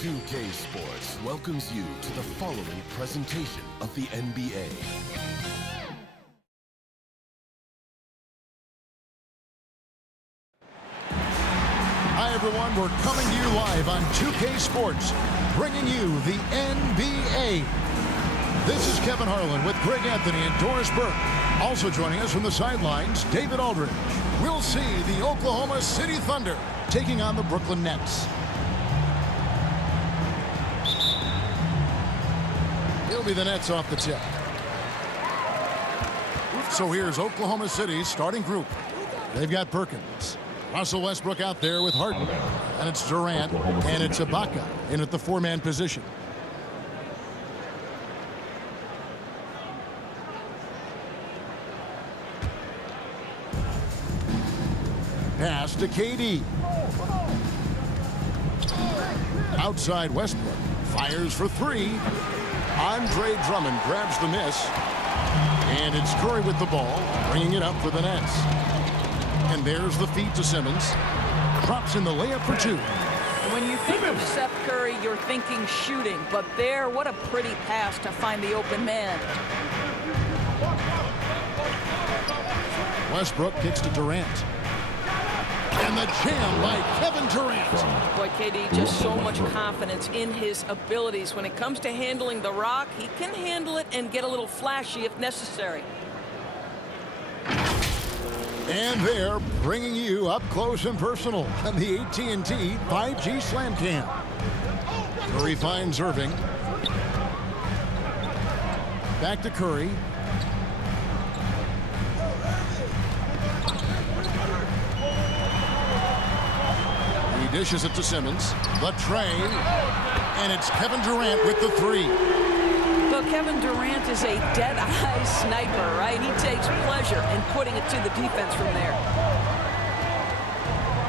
2K Sports welcomes you to the following presentation of the NBA. Hi everyone, we're coming to you live on 2K Sports, bringing you the NBA. This is Kevin Harlan with Greg Anthony and Doris Burke. Also joining us from the sidelines, David Aldridge. We'll see the Oklahoma City Thunder taking on the Brooklyn Nets. It'll be the Nets off the tip. So here's Oklahoma City's starting group. They've got Perkins, Russell Westbrook out there with Harden, and it's Durant, and it's Ibaka in at the four-man position. Pass to KD. Outside Westbrook, fires for three. Andre Drummond grabs the miss, and it's Curry with the ball, bringing it up for the Nets. And there's the feed to Simmons. Drops in the layup for two. When you think of Seth Curry, you're thinking shooting. But there, what a pretty pass to find the open man. Westbrook kicks to Durant. And the jam by Kevin Durant. Boy, KD, just so much confidence in his abilities. When it comes to handling the rock, he can handle it and get a little flashy if necessary. And they're bringing you up close and personal on the AT&T 5G Slam Cam. Curry finds Irving. Back to Curry. He dishes it to Simmons. The tray. And it's Kevin Durant with the three. Well, Kevin Durant is a dead-eye sniper, right? He takes pleasure in putting it to the defense from there.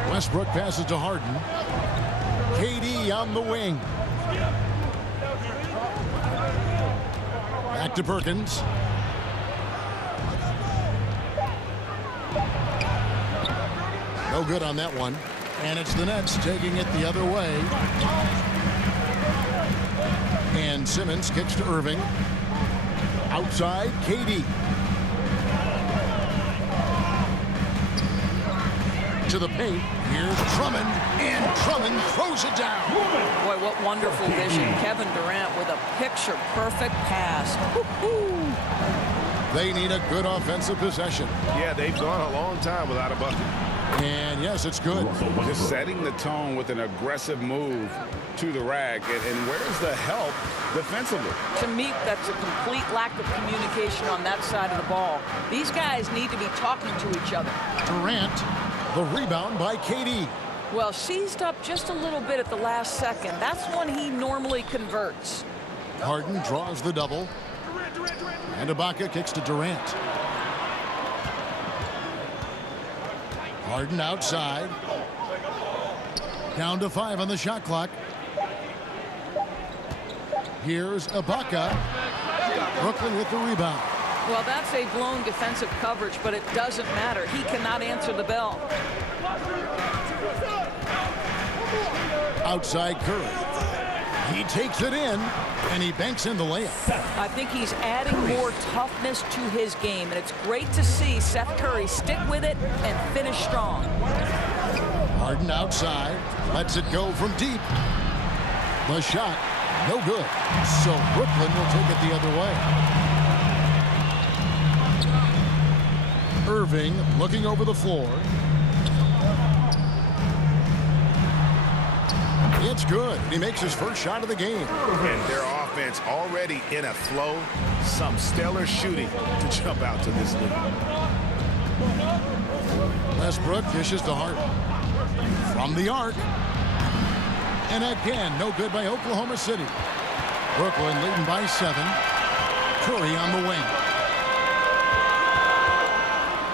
Westbrook passes to Harden. KD on the wing. Back to Perkins. No good on that one. And it's the Nets taking it the other way. And Simmons kicks to Irving. Outside, KD. To the paint. Here's Drummond. And Drummond throws it down. Boy, what wonderful vision. Kevin Durant with a picture-perfect pass. Woo-hoo. They need a good offensive possession. Yeah, they've gone a long time without a bucket. And yes, it's good. Just setting the tone with an aggressive move to the rack. And where's the help defensively? To me, that's a complete lack of communication on that side of the ball. These guys need to be talking to each other. Durant, the rebound by KD. Well, seized up just a little bit at the last second. That's when he normally converts. Harden draws the double. And Ibaka kicks to Durant. Harden outside. Down to 5 on the shot clock. Here's Ibaka. Brooklyn with the rebound. Well, that's a blown defensive coverage, but it doesn't matter. He cannot answer the bell. Outside Curry. He takes it in, and he banks in the layup. I think he's adding more toughness to his game, and it's great to see Seth Curry stick with it and finish strong. Harden outside, lets it go from deep. The shot, no good. So Brooklyn will take it the other way. Irving looking over the floor. It's good. He makes his first shot of the game. And their offense already in a flow. Some stellar shooting to jump out to this lead. Westbrook dishes to Harden. From the arc. And again, no good by Oklahoma City. Brooklyn leading by 7. Curry on the wing.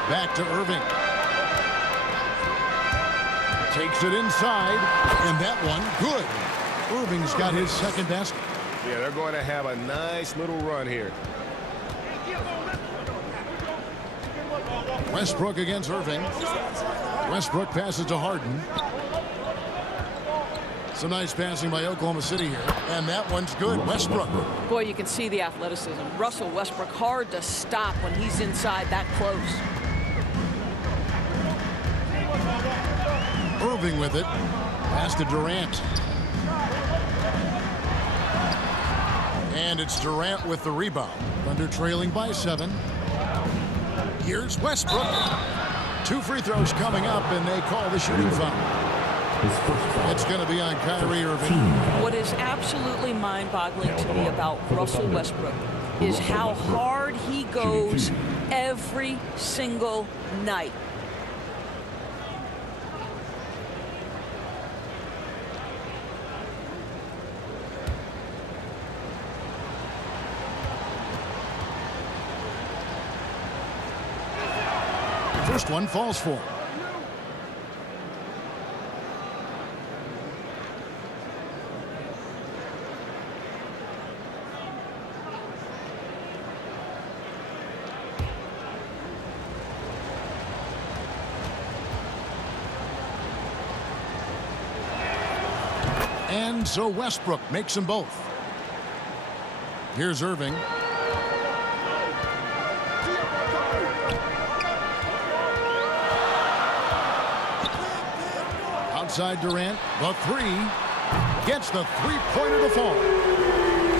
Back to Irving. Takes it inside, and that one, good. Irving's got his second basket. Yeah, they're going to have a nice little run here. Westbrook against Irving. Westbrook passes to Harden. Some nice passing by Oklahoma City here. And that one's good. Westbrook. Boy, you can see the athleticism. Russell Westbrook, hard to stop when he's inside that close. Irving with it. Pass to Durant. And it's Durant with the rebound. Thunder trailing by 7. Here's Westbrook. 2 free throws coming up, and they call the shooting foul. It's going to be on Kyrie Irving. What is absolutely mind-boggling to me about Russell Westbrook is how hard he goes every single night. First one falls for him. And so Westbrook makes them both. Here's Irving. Outside Durant, the 3. Gets the 3-pointer to fall.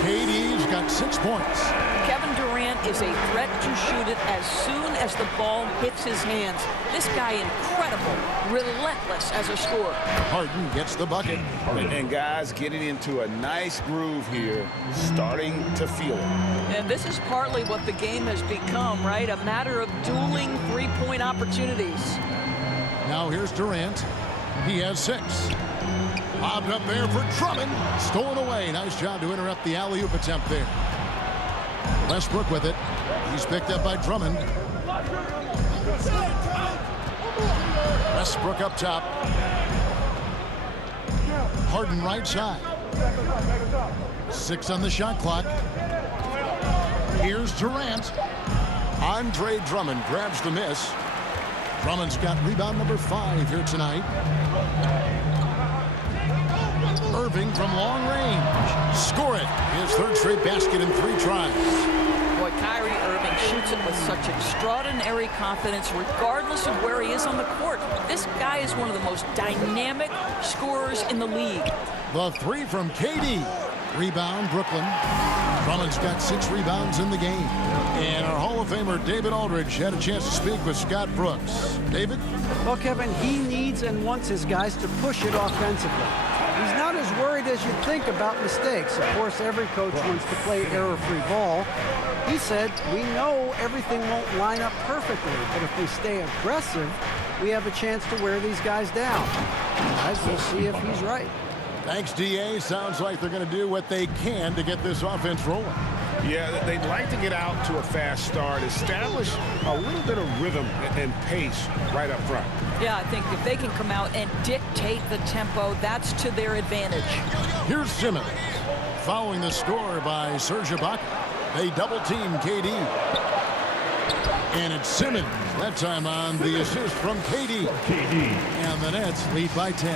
KD's got 6 points. Kevin Durant is a threat to shoot it as soon as the ball hits his hands. This guy incredible, relentless as a scorer. Harden gets the bucket. And guys getting into a nice groove here, starting to feel it. And this is partly what the game has become, right? A matter of dueling three-point opportunities. Now here's Durant. He has 6. Lobbed up there for Drummond. Stolen away. Nice job to interrupt the alley-oop attempt there. Westbrook with it. He's picked up by Drummond. Westbrook up top. Harden right side. 6 on the shot clock. Here's Durant. Andre Drummond grabs the miss. Drummond's got rebound number 5 here tonight. Irving from long range. Score it. His 3rd straight basket in 3 tries. Boy, Kyrie Irving shoots it with such extraordinary confidence regardless of where he is on the court. This guy is one of the most dynamic scorers in the league. The 3 from KD. Rebound, Brooklyn. Drummond's got 6 rebounds in the game. And our Hall of Famer David Aldridge had a chance to speak with Scott Brooks. David? Well, Kevin, he needs and wants his guys to push it offensively. He's not as worried as you'd think about mistakes. Of course, every coach wants to play error-free ball. He said, we know everything won't line up perfectly, but if we stay aggressive, we have a chance to wear these guys down. Guys, we'll see if he's right. Thanks, DA. Sounds like they're going to do what they can to get this offense rolling. Yeah, they'd like to get out to a fast start, establish a little bit of rhythm and pace right up front. Yeah, I think if they can come out and dictate the tempo, that's to their advantage. Here's Simmons. Following the score by Serge Ibaka. They double-team KD. And it's Simmons, that time on the assist from KD. And the Nets lead by 10.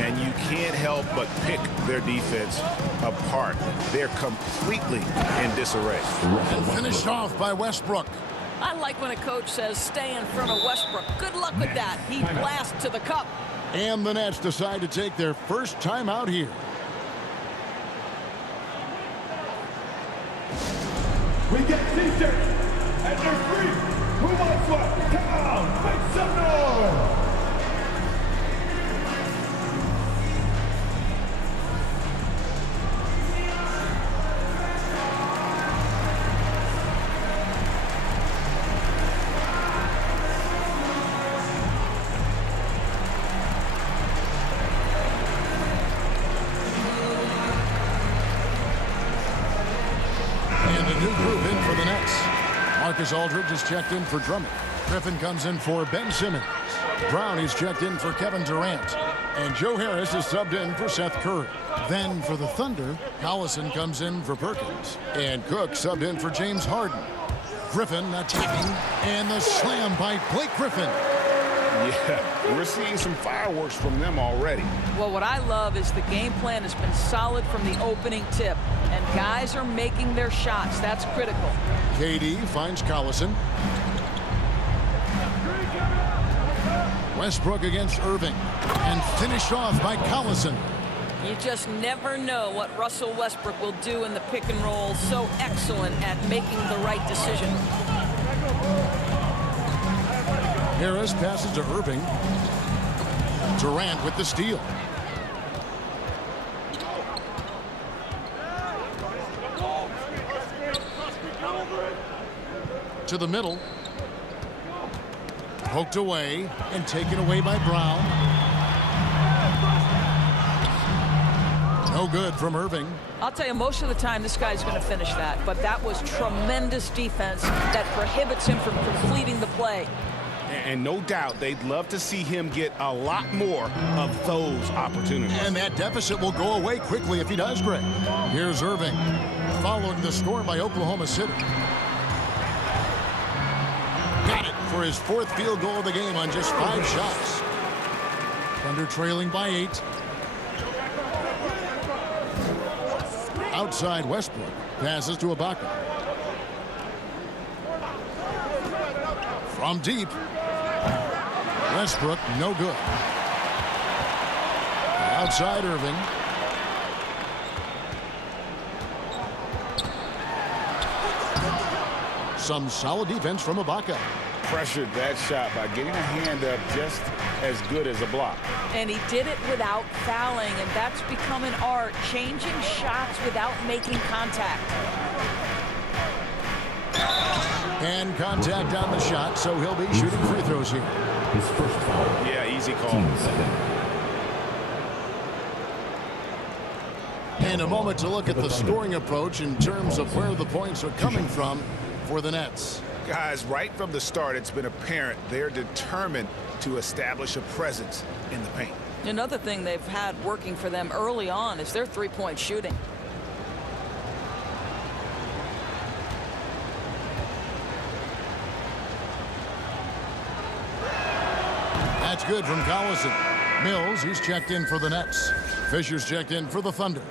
And you can't help but pick their defense apart. They're completely in disarray. And finished off by Westbrook. I like when a coach says, stay in front of Westbrook. Good luck with that. He blasts to the cup. And the Nets decide to take their first time out here. We get t-shirts and they're free. Who wants one? Come on, make some noise. Marcus Aldridge is checked in for Drummond. Griffin comes in for Ben Simmons. Brown is checked in for Kevin Durant. And Joe Harris is subbed in for Seth Curry. Then for the Thunder, Collison comes in for Perkins. And Cook subbed in for James Harden. Griffin attacking, and the slam by Blake Griffin. Yeah, we're seeing some fireworks from them already. Well, what I love is the game plan has been solid from the opening tip, and guys are making their shots. That's critical. KD finds Collison. Westbrook against Irving, and finished off by Collison. You just never know what Russell Westbrook will do in the pick and roll. So excellent at making the right decision. Harris passes to Irving. Durant with the steal. To the middle. Poked away and taken away by Brown. No good from Irving. I'll tell you, most of the time this guy's going to finish that, but that was tremendous defense that prohibits him from completing the play. And no doubt they'd love to see him get a lot more of those opportunities. And that deficit will go away quickly if he does, Greg. Here's Irving, following the score by Oklahoma City. Got it for his fourth field goal of the game on just 5 shots. Thunder trailing by 8. Outside Westbrook. Passes to Ibaka. From deep. Westbrook, no good. Outside Irving. Some solid defense from Ibaka. Pressured that shot by getting a hand up just as good as a block. And he did it without fouling, and that's become an art, changing shots without making contact. And contact on the shot, so he'll be shooting free throws here. His first foul. Yeah, easy call. Team second. And a moment to look at the scoring approach in terms of where the points are coming from for the Nets. Guys, right from the start, it's been apparent they're determined to establish a presence in the paint. Another thing they've had working for them early on is their three-point shooting. That's good from Collison. Mills, he's checked in for the Nets. Fisher's checked in for the Thunder.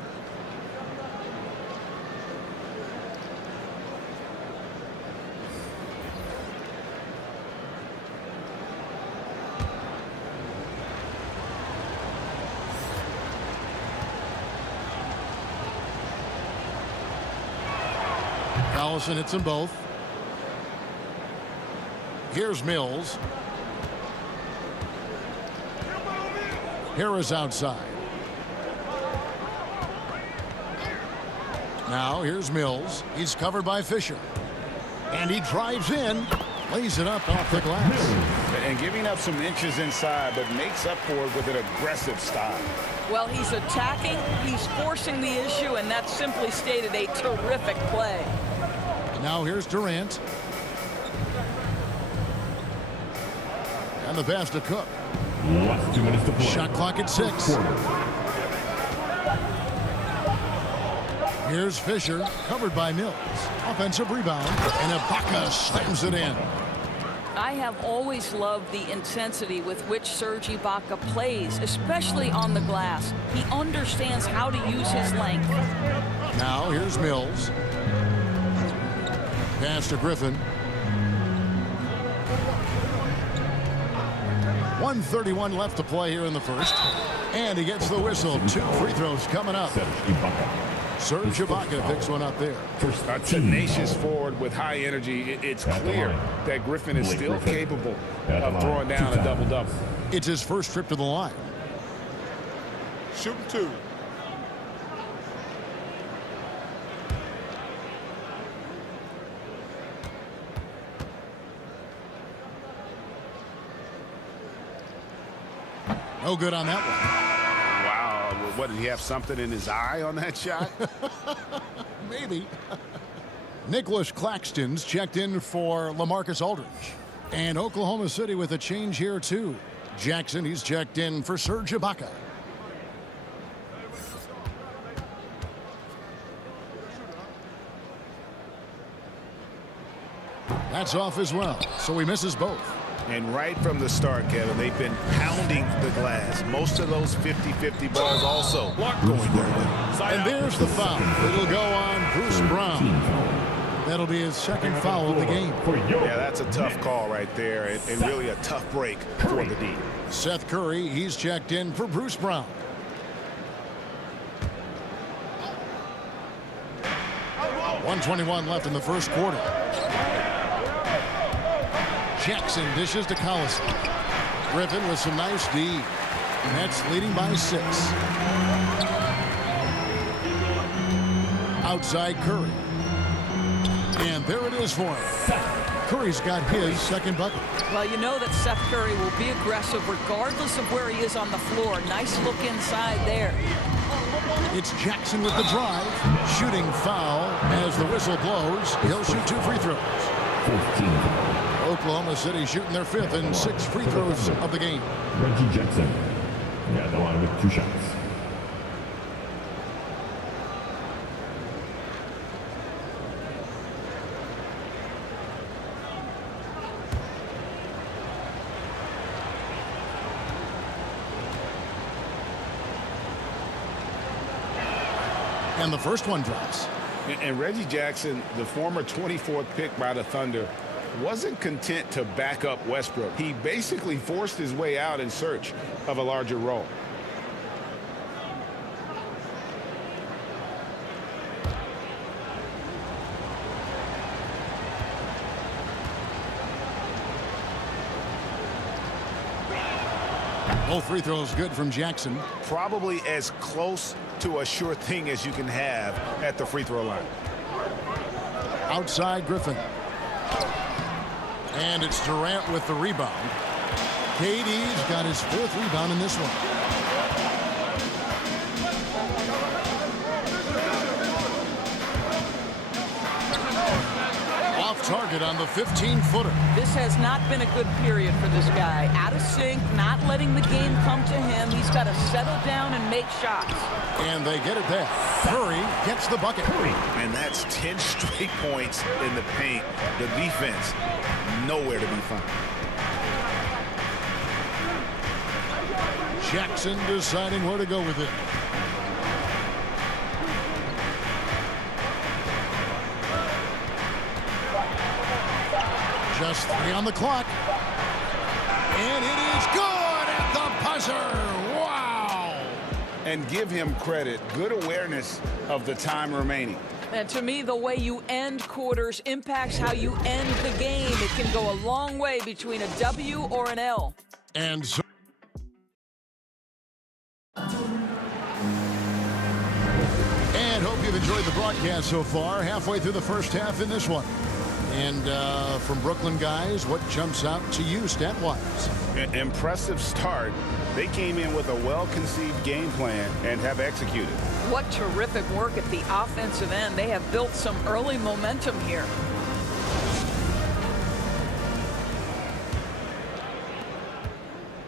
Collison hits them both. Here's Mills. Harris outside. Now here's Mills. He's covered by Fisher. And he drives in. Lays it up off the glass. And giving up some inches inside, but makes up for it with an aggressive style. Well, he's attacking, he's forcing the issue, and that's simply stated a terrific play. Now here's Durant. And the pass to Cook. Last 2 minutes to play. Shot clock at 6. Here's Fisher, covered by Mills. Offensive rebound, and Ibaka slams it in. I have always loved the intensity with which Serge Ibaka plays, especially on the glass. He understands how to use his length. Now here's Mills. Pass to Griffin. 1:31 left to play here in the first. And he gets the whistle. 2 free throws coming up. Serge Ibaka picks one up there. A tenacious forward with high energy. It's clear that Griffin is still capable of throwing down a double-double. It's his first trip to the line. Shooting 2. No good on that one. Wow. What, did he have something in his eye on that shot? Maybe. Nicholas Claxton's checked in for LaMarcus Aldridge. And Oklahoma City with a change here, too. Jackson, he's checked in for Serge Ibaka. That's off as well, so he misses both. And right from the start, Kevin, they've been pounding the glass. Most of those 50-50 balls also going their way. And there's the foul. It'll go on Bruce Brown. That'll be his second foul of the game. Yeah, that's a tough call right there, and really a tough break for the D. Seth Curry, he's checked in for Bruce Brown. .121 left in the first quarter. Jackson dishes to Collison. Griffin with some nice D. Nets leading by 6. Outside Curry. And there it is for him. Curry's got his second bucket. Well, you know that Seth Curry will be aggressive regardless of where he is on the floor. Nice look inside there. It's Jackson with the drive. Shooting foul as the whistle blows. He'll shoot 2 free throws. 14. Oklahoma City shooting their 5th and 6 free throws of the game. Reggie Jackson. Yeah, the line with 2 shots. And the first one drops. And Reggie Jackson, the former 24th pick by the Thunder, wasn't content to back up Westbrook. He basically forced his way out in search of a larger role. Both free throws good from Jackson. Probably as close to a sure thing as you can have at the free throw line. Outside Griffin. And it's Durant with the rebound. KD's got his 4th rebound in this one. Off target on the 15-footer. This has not been a good period for this guy. Out of sync, not letting the game come to him. He's got to settle down and make shots. And they get it there. Curry gets the bucket. And that's 10 straight points in the paint. The defense, nowhere to be found. Jackson deciding where to go with it. Just 3 on the clock. And it is good at the buzzer. Wow. And give him credit. Good awareness of the time remaining. And to me, the way you end quarters impacts how you end the game. It can go a long way between a W or an L. And so and hope you've enjoyed the broadcast so far. Halfway through the first half in this one. And from Brooklyn guys, what jumps out to you stat-wise? Impressive start. They came in with a well-conceived game plan and have executed. What terrific work at the offensive end. They have built some early momentum here.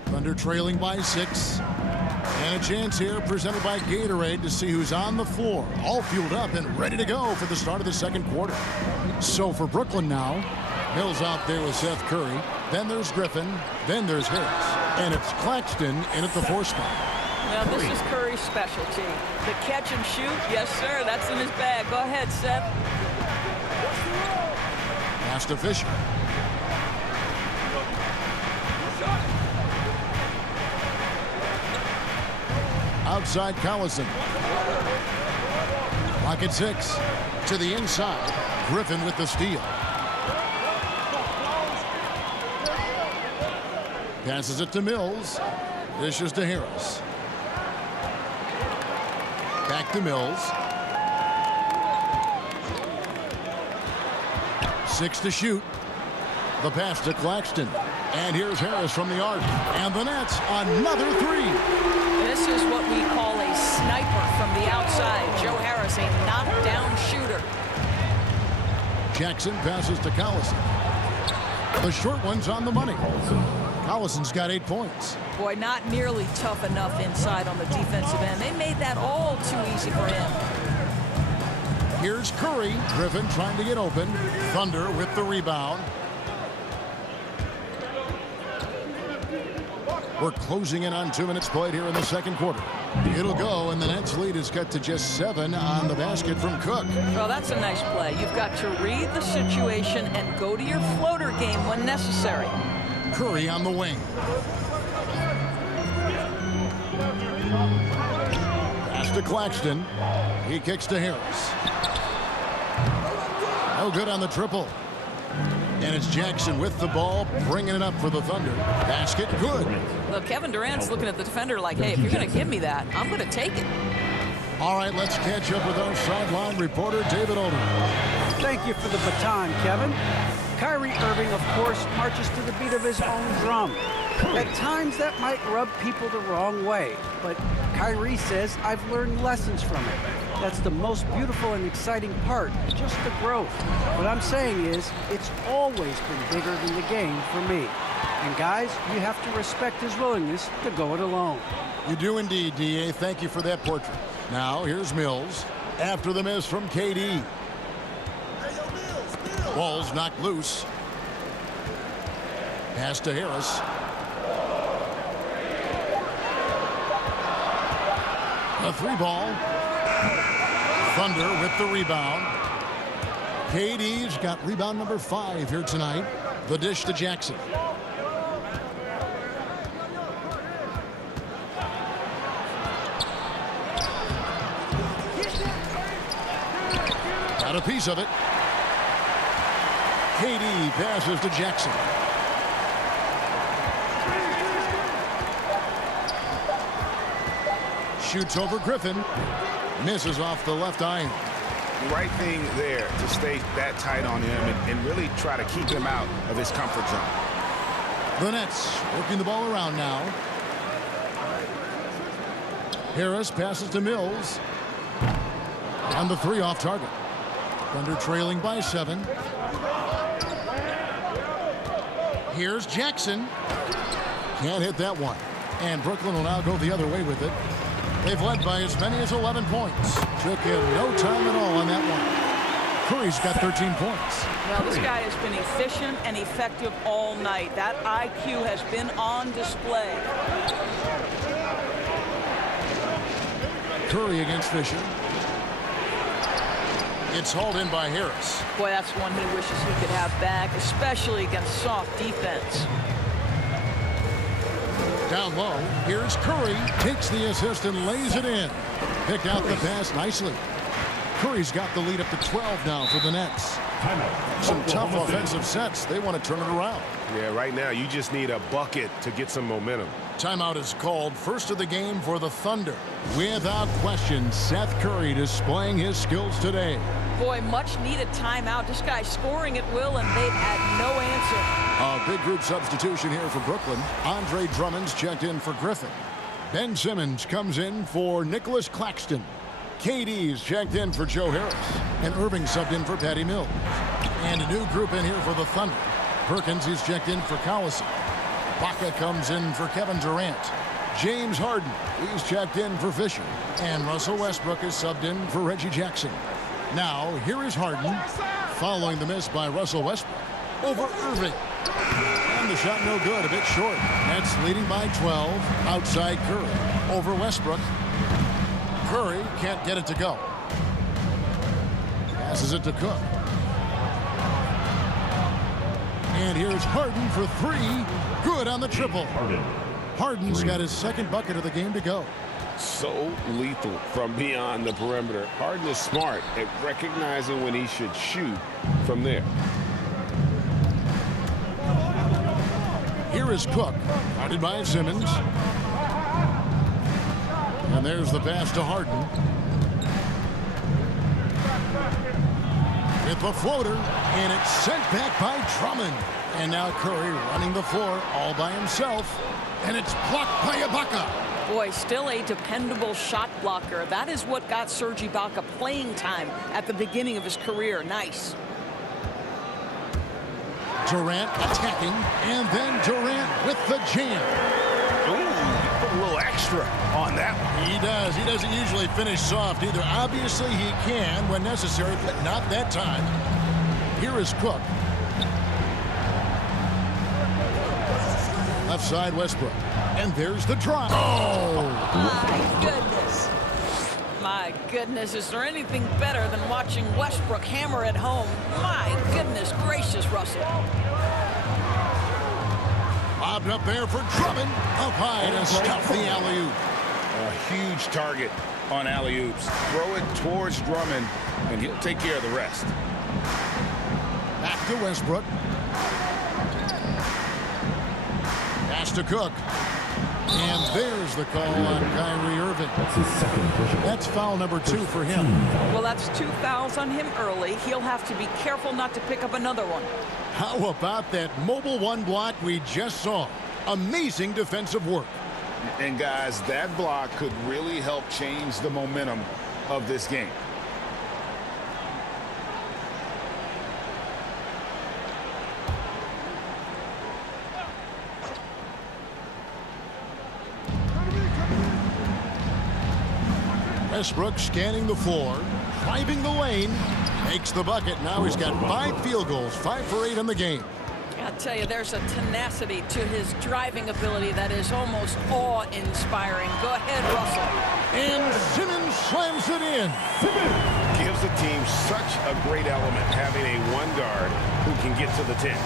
Thunder trailing by 6. And a chance here presented by Gatorade to see who's on the floor. All fueled up and ready to go for the start of the second quarter. So for Brooklyn now, Mills out there with Seth Curry. Then there's Griffin. Then there's Harris. And it's Claxton in at the 4 spot. Now this is Curry's specialty. The catch and shoot, yes sir, that's in his bag. Go ahead, Seth. Pass to Fisher. Outside Collison. Clock at 6. To the inside. Griffin with the steal. Passes it to Mills. Dishes to Harris. Back to Mills. 6 to shoot. The pass to Claxton. And here's Harris from the arc. And the Nets, another 3. This is what we call a sniper from the outside. Joe Harris, a knockdown shooter. Jackson passes to Collison. The short one's on the money. Collison's got 8 points. Boy, not nearly tough enough inside on the defensive end. They made that all too easy for him. Here's Curry. Griffin trying to get open. Thunder with the rebound. We're closing in on 2 minutes played here in the second quarter. It'll go, and the Nets lead is cut to just 7 on the basket from Cook. Well, that's a nice play. You've got to read the situation and go to your floater game when necessary. Curry on the wing. Pass to Claxton. He kicks to Harris. No good on the triple. And it's Jackson with the ball, bringing it up for the Thunder. Basket, good. Well, Kevin Durant's looking at the defender like, hey, if you're going to give me that, I'm going to take it. All right, let's catch up with our sideline reporter, David Olden. Thank you for the baton, Kevin. Kyrie Irving, of course, marches to the beat of his own drum. At times, that might rub people the wrong way, but Kyrie says, I've learned lessons from it. That's the most beautiful and exciting part, just the growth. What I'm saying is, it's always been bigger than the game for me. And guys, you have to respect his willingness to go it alone. You do indeed, D.A. Thank you for that portrait. Now, here's Mills. After the miss from KD. Ball's knocked loose. Pass to Harris. A 3-ball. Thunder with the rebound. KD's got rebound number 5 here tonight. The dish to Jackson. Got a piece of it. KD passes to Jackson. Shoots over Griffin. Misses off the left iron. The right thing there to stay that tight on him and really try to keep him out of his comfort zone. The Nets working the ball around now. Harris passes to Mills. And the 3 off target. Thunder trailing by 7. Here's Jackson. Can't hit that one. And Brooklyn will now go the other way with it. They've led by as many as 11 points. Took him no time at all on that one. Curry's got 13 points. Well, this guy has been efficient and effective all night. That IQ has been on display. Curry against Fisher. It's hauled in by Harris. Boy, that's one he wishes he could have back, especially against soft defense. Down low, here's Curry. Takes the assist and lays it in. Picked out the pass nicely. Curry's got the lead up to 12 now for the Nets. Some tough offensive sets. They want to turn it around. Yeah, right now you just need a bucket to get some momentum. Timeout is called. First of the game for the Thunder. Without question, Seth Curry displaying his skills today. Boy, much needed timeout. This guy's scoring at will, and they've had no answer. A big group substitution here for Brooklyn. Andre Drummond's checked in for Griffin. Ben Simmons comes in for Nicholas Claxton. KD's checked in for Joe Harris. And Irving subbed in for Patty Mills. And a new group in here for the Thunder. Perkins is checked in for Collison. Baca comes in for Kevin Durant. James Harden, he's checked in for Fisher. And Russell Westbrook is subbed in for Reggie Jackson. Now, here is Harden, following the miss by Russell Westbrook over Irving. And the shot no good, a bit short. Nets leading by 12, outside Curry. Over Westbrook. Curry can't get it to go. Passes it to Cook. And here's Harden for 3. Good on the triple. Harden's got his second bucket of the game to go. So lethal from beyond the perimeter. Harden is smart at recognizing when he should shoot from there. Here is Cook, guarded by Simmons. And there's the pass to Harden. With the floater, and it's sent back by Drummond. And now Curry running the floor all by himself. And it's blocked by Ibaka. Boy, still a dependable shot blocker. That is what got Serge Ibaka playing time at the beginning of his career. Nice. Durant attacking, and then Durant with the jam. Ooh, he put a little extra on that one. He does. He doesn't usually finish soft either. Obviously, he can when necessary, but not that time. Here is Cook. Left side, Westbrook. And there's the drive. Oh! My goodness. My goodness, is there anything better than watching Westbrook hammer at home? My goodness gracious, Russell. Lobbed up there for Drummond. Up high to stuff the alley-oop. A huge target on alley-oops. Throw it towards Drummond, and he'll take care of the rest. Back to Westbrook. Pass to Cook. And there's the call on Kyrie Irving. That's his second push. That's foul number 2 for him. Well, that's 2 fouls on him early. He'll have to be careful not to pick up another one. How about that mobile one block we just saw? Amazing defensive work. And guys, that block could really help change the momentum of this game. Westbrook scanning the floor, driving the lane, makes the bucket. Now he's got 5 field goals, 5 for 8 in the game. I'll tell you, there's a tenacity to his driving ability that is almost awe-inspiring. Go ahead, Russell. And Simmons slams it in. Gives the team such a great element, having a one guard who can get to the 10.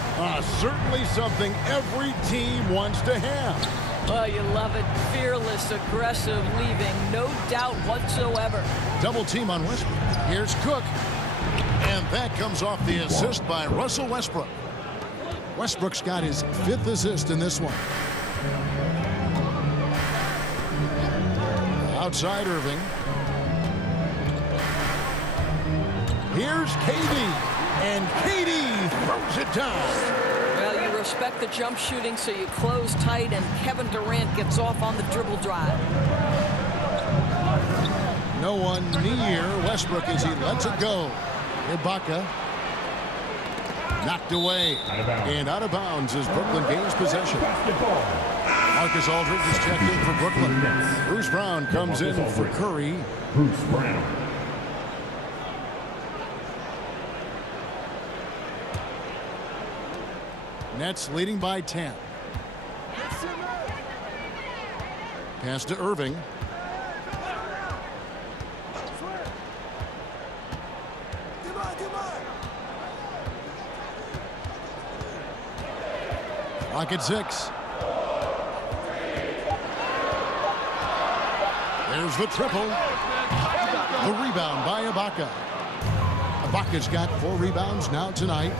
Certainly something every team wants to have. Oh, you love it. Fearless, aggressive, leaving no doubt whatsoever. Double team on Westbrook. Here's Cook. And that comes off the assist by Russell Westbrook. Westbrook's got his 5th assist in this one. Outside Irving. Here's KD. And KD throws it down. Well, you respect the jump shooting, so you close tight, and Kevin Durant gets off on the dribble drive. No one near Westbrook as he lets it go. Ibaka knocked away. And out of bounds as Brooklyn gains possession. Marcus Aldridge is checked in for Brooklyn. Bruce Brown comes in for Curry. Bruce Brown. Nets leading by 10. Pass to Irving. Clock at 6. There's the triple. The rebound by Ibaka. Ibaka's got 4 rebounds now tonight.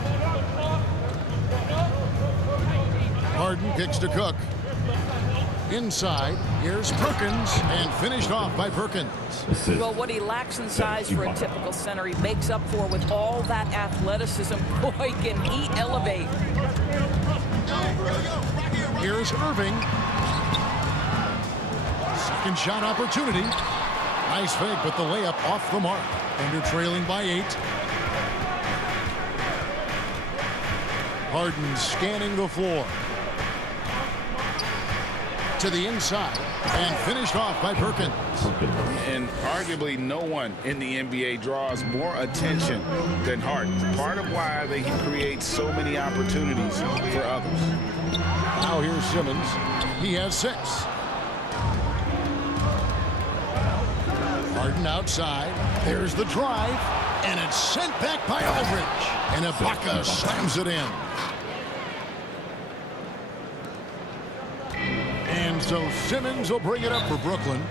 Harden kicks to Cook. Inside, here's Perkins, and finished off by Perkins. Well, what he lacks in size for a typical center, he makes up for with all that athleticism. Boy, can he elevate. Here's Irving. Second shot opportunity. Nice fake, but the layup off the mark. Thunder trailing by 8. Harden scanning the floor. To the inside and finished off by Perkins. And arguably no one in the NBA draws more attention than Harden. Part of why they can create so many opportunities for others. Now here's Simmons. He has 6. Harden outside. There's the drive. And it's sent back by Aldridge. And Ibaka slams it in. And so Simmons will bring it up for Brooklyn.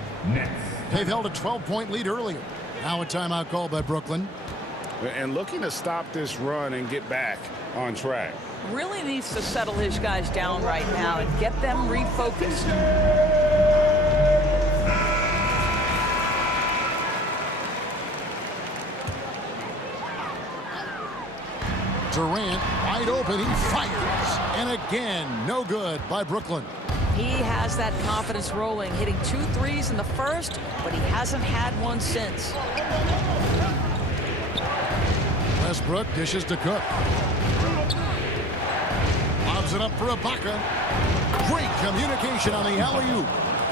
They've held a 12-point lead earlier. Now a timeout called by Brooklyn. And looking to stop this run and get back on track. Really needs to settle his guys down right now and get them refocused. Durant wide open. He fires. And again, no good by Brooklyn. He has that confidence rolling, hitting 2 threes in the first, but he hasn't had one since. Westbrook dishes to Cook. Lobs it up for Ibaka. Great communication on the alley-oop.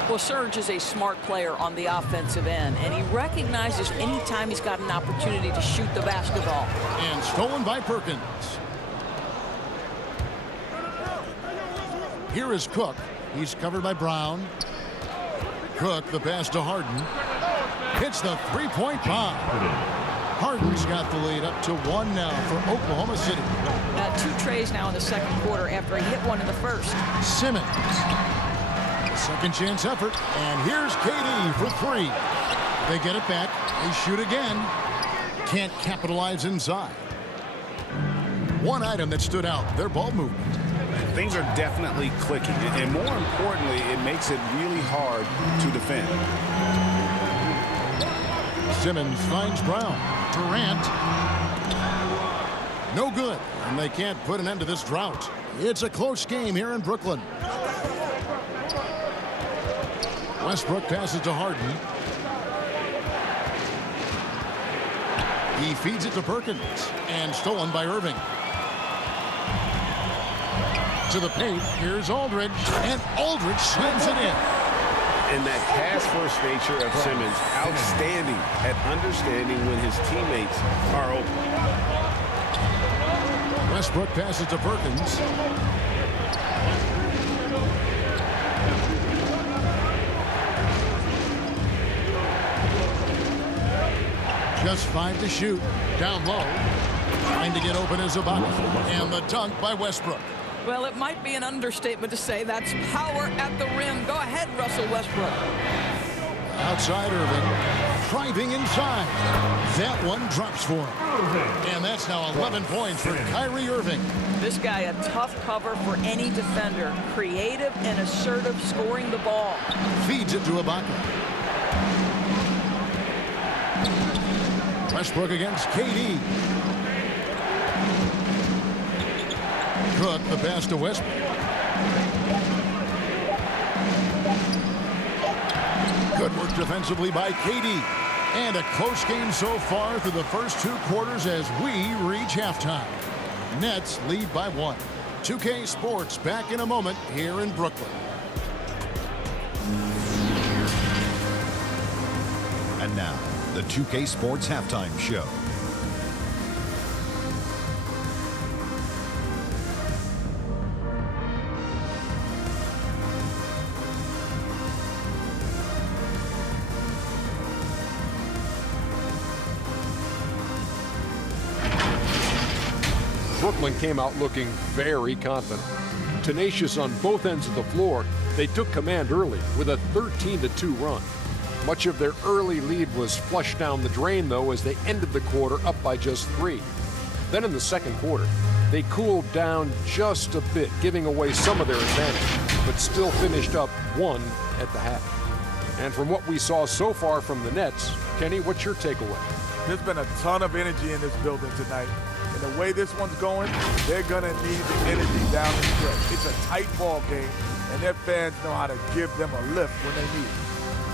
Well, Serge is a smart player on the offensive end, and he recognizes anytime he's got an opportunity to shoot the basketball. And stolen by Perkins. Here is Cook. He's covered by Brown. Cook, the pass to Harden. Hits the three-point bomb. Harden's got the lead up to 1 now for Oklahoma City. 2 trays now in the second quarter after he hit one in the first. Simmons. Second chance effort. And here's KD for 3. They get it back. They shoot again. Can't capitalize inside. One item that stood out, their ball movement. Things are definitely clicking. And more importantly, it makes it really hard to defend. Simmons finds Brown. Durant. No good. And they can't put an end to this drought. It's a close game here in Brooklyn. Westbrook passes to Harden. He feeds it to Perkins. And stolen by Irving. To the paint. Here's Aldridge. And Aldridge slams it in. And that pass-first nature of Simmons, outstanding at understanding when his teammates are open. Westbrook passes to Perkins. Just 5 to shoot. Down low. Trying to get open is Ibaka. And the dunk by Westbrook. Well, it might be an understatement to say that's power at the rim. Go ahead, Russell Westbrook. Outside Irving. Driving inside. That one drops for him. And that's now 11 points for Kyrie Irving. This guy a tough cover for any defender. Creative and assertive scoring the ball. Feeds it to Ibaka. Westbrook against KD. Cook, the pass to Westbrook. Good work defensively by KD. And a close game so far through the first 2 quarters as we reach halftime. Nets lead by 1. 2K Sports back in a moment here in Brooklyn. And now, the 2K Sports Halftime Show. Brooklyn came out looking very confident. Tenacious on both ends of the floor, they took command early with a 13-2 run. Much of their early lead was flushed down the drain, though, as they ended the quarter up by just 3. Then in the second quarter, they cooled down just a bit, giving away some of their advantage, but still finished up 1 at the half. And from what we saw so far from the Nets, Kenny, what's your takeaway? There's been a ton of energy in this building tonight. And the way this one's going, they're going to need the energy down the stretch. It's a tight ball game, and their fans know how to give them a lift when they need it.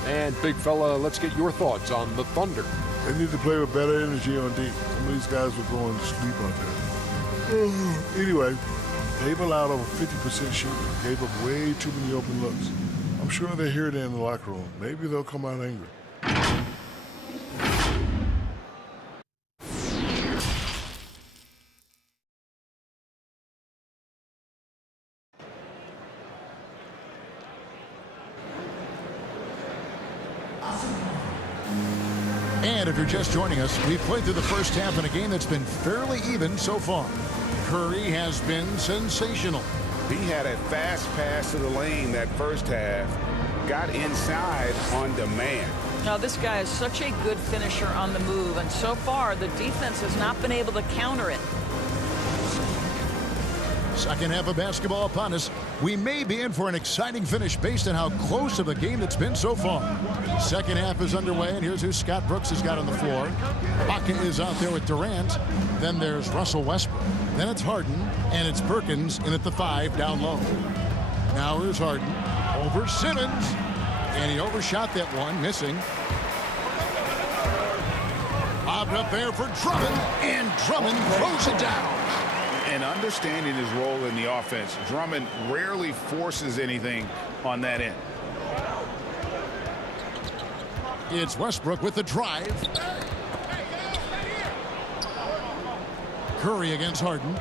And, big fella, let's get your thoughts on the Thunder. They need to play with better energy on D. Some of these guys were going to sleep out there. Anyway, they've allowed over 50% shooting. Gave up way too many open looks. I'm sure they hear it in the locker room. Maybe they'll come out angry. And if you're just joining us, we've played through the first half in a game that's been fairly even so far. Curry has been sensational. He had a fast pass to the lane that first half, got inside on demand. Now, this guy is such a good finisher on the move, and so far the defense has not been able to counter it. Second half of basketball upon us. We may be in for an exciting finish based on how close of a game it's been so far. Second half is underway, and here's who Scott Brooks has got on the floor. Ibaka is out there with Durant. Then there's Russell Westbrook. Then it's Harden, and it's Perkins in at the 5 down low. Now here's Harden over Simmons, and he overshot that one, missing. Bobbed up there for Drummond, and Drummond throws it down. And understanding his role in the offense, Drummond rarely forces anything on that end. It's Westbrook with the drive. Curry against Harden.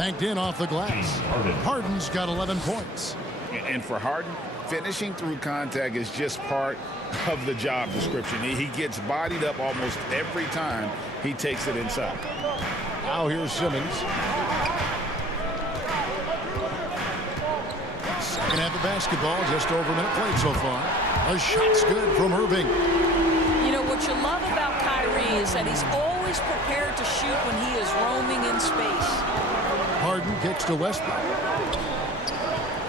Banked in off the glass. Harden's got 11 points. And for Harden, finishing through contact is just part of the job description. He gets bodied up almost every time he takes it inside. Now here's Simmons. Second half of basketball, just over a minute played so far. A shot's good from Irving. You know, what you love about Kyrie is that he's always prepared to shoot when he is roaming in space. Harden kicks to Westbrook.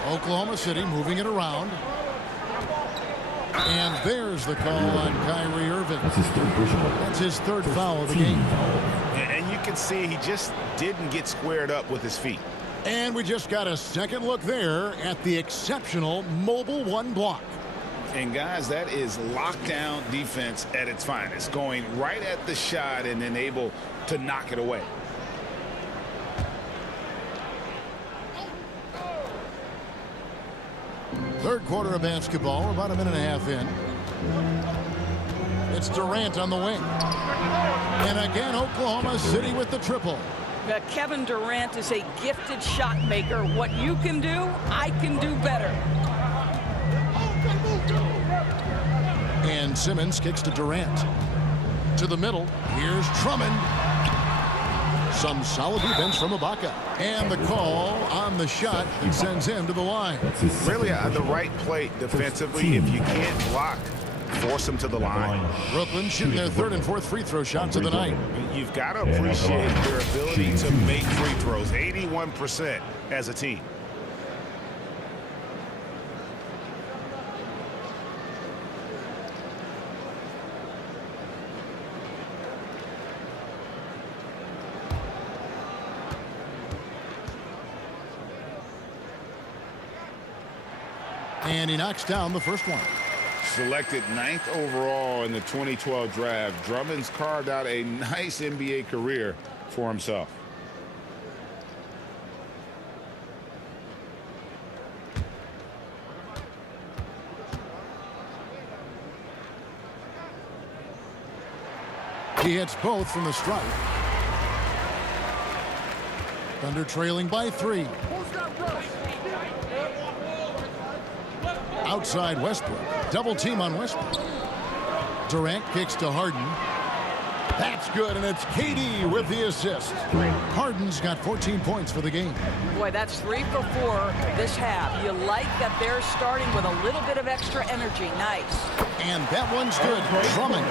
Oklahoma City moving it around. And there's the call on Kyrie Irving. That's his third foul of the game. And you can see he just didn't get squared up with his feet. And we just got a second look there at the exceptional mobile one block. And guys, that is lockdown defense at its finest. Going right at the shot and then able to knock it away. Third quarter of basketball, about a minute and a half in. It's Durant on the wing. And again, Oklahoma City with the triple. Kevin Durant is a gifted shot maker. What you can do, I can do better. And Simmons kicks to Durant. To the middle. Here's Drummond. Some solid defense from Ibaka. And the call on the shot that sends him to the line. Really on the right plate defensively. If you can't block, force him to the line. Brooklyn shooting their third and fourth free throw shots of the night. You've got to appreciate their ability to make free throws. 81% as a team. And he knocks down the first one. Selected 9th overall in the 2012 draft, Drummond's carved out a nice NBA career for himself. He hits both from the stripe. Thunder trailing by 3. Outside Westbrook. Double team on Westbrook. Durant kicks to Harden. That's good, and it's KD with the assist. Harden's got 14 points for the game. Boy, that's 3 for 4 this half. You like that they're starting with a little bit of extra energy. Nice. And that one's good. Drummond.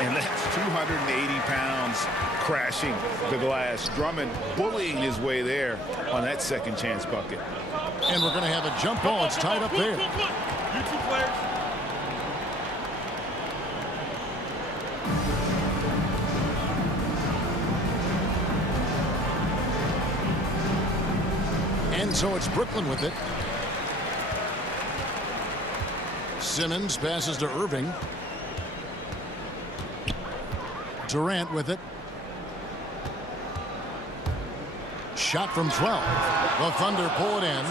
And that's 280 pounds crashing the glass. Drummond bullying his way there on that second chance bucket. And we're going to have a jump ball. It's tied up there. You two players. And so it's Brooklyn with it. Simmons passes to Irving. Durant with it. Shot from 12. The Thunder pull it in.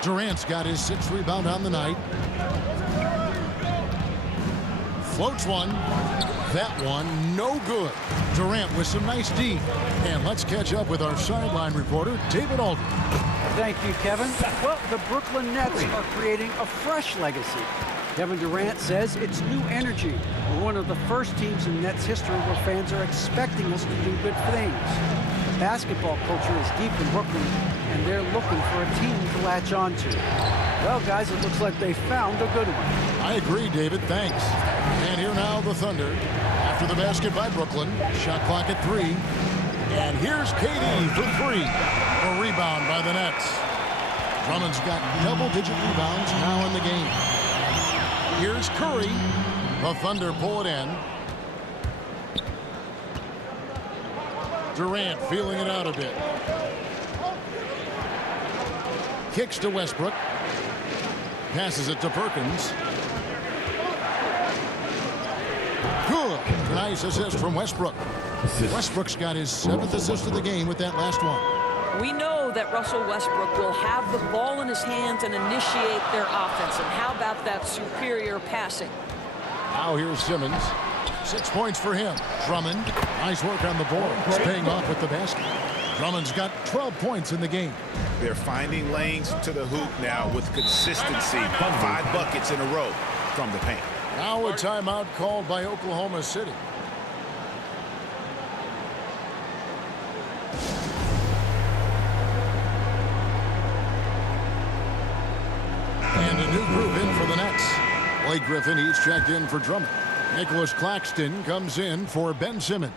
Durant's got his 6th rebound on the night. Floats one. That one, no good. Durant with some nice D. And let's catch up with our sideline reporter, David Aldridge. Thank you, Kevin. Well, the Brooklyn Nets are creating a fresh legacy. Kevin Durant says it's new energy. We're one of the first teams in Nets history where fans are expecting us to do good things. The basketball culture is deep in Brooklyn, and they're looking for a team to latch on to. Well, guys, it looks like they found a good one. I agree, David. Thanks. And here now the Thunder. After the basket by Brooklyn. Shot clock at 3. And here's KD for 3. A rebound by the Nets. Drummond's got double-digit rebounds now in the game. Here's Curry. The Thunder pull it in. Durant feeling it out a bit. Kicks to Westbrook. Passes it to Perkins. Good. Nice assist from Westbrook. Westbrook's got his 7th assist of the game with that last one. We know that Russell Westbrook will have the ball in his hands and initiate their offense. And how about that superior passing? Now here's Simmons. 6 points for him. Drummond. Nice work on the board. It's paying off with the basket. Drummond's got 12 points in the game. They're finding lanes to the hoop now with consistency. 5 buckets in a row from the paint. Now a timeout called by Oklahoma City. And a new group in for the Nets. Blake Griffin, he's checked in for Drummond. Nicholas Claxton comes in for Ben Simmons.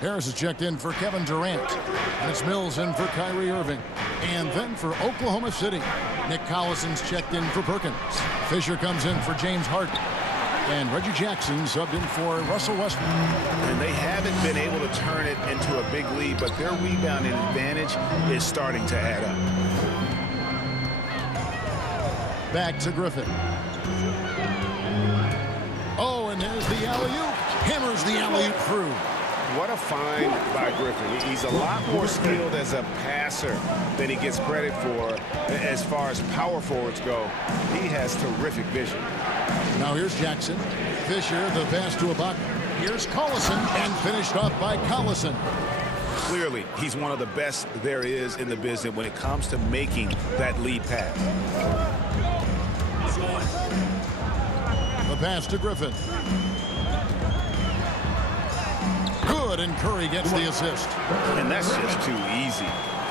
Harris is checked in for Kevin Durant. And it's Mills in for Kyrie Irving. And then for Oklahoma City, Nick Collison's checked in for Perkins. Fisher comes in for James Harden. And Reggie Jackson subbed in for Russell Westbrook. And they haven't been able to turn it into a big lead, but their rebounding advantage is starting to add up. Back to Griffin. Oh, and there's the alley-oop. Hammers the alley-oop through. What a find by Griffin. He's a lot more skilled as a passer than he gets credit for as far as power forwards go. He has terrific vision. Now here's Jackson. Fisher, the pass to Ibaka. Here's Collison, and finished off by Collison. Clearly, he's one of the best there is in the business when it comes to making that lead pass. The pass to Griffin. Good, and Curry gets the assist. And that's just too easy.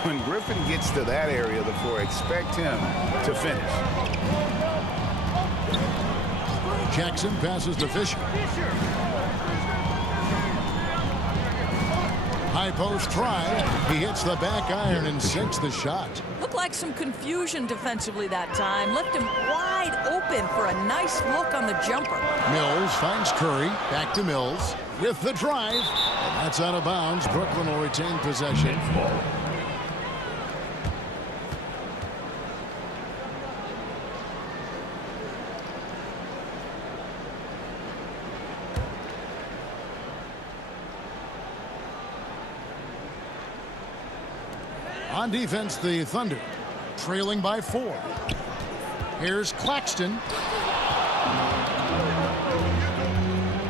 When Griffin gets to that area of the floor, expect him to finish. Jackson passes to Fisher. High post try. He hits the back iron and sinks the shot. Looked like some confusion defensively that time. Left him wide open for a nice look on the jumper. Mills finds Curry. Back to Mills with the drive. And that's out of bounds. Brooklyn will retain possession. On defense, the Thunder trailing by 4. Here's Claxton.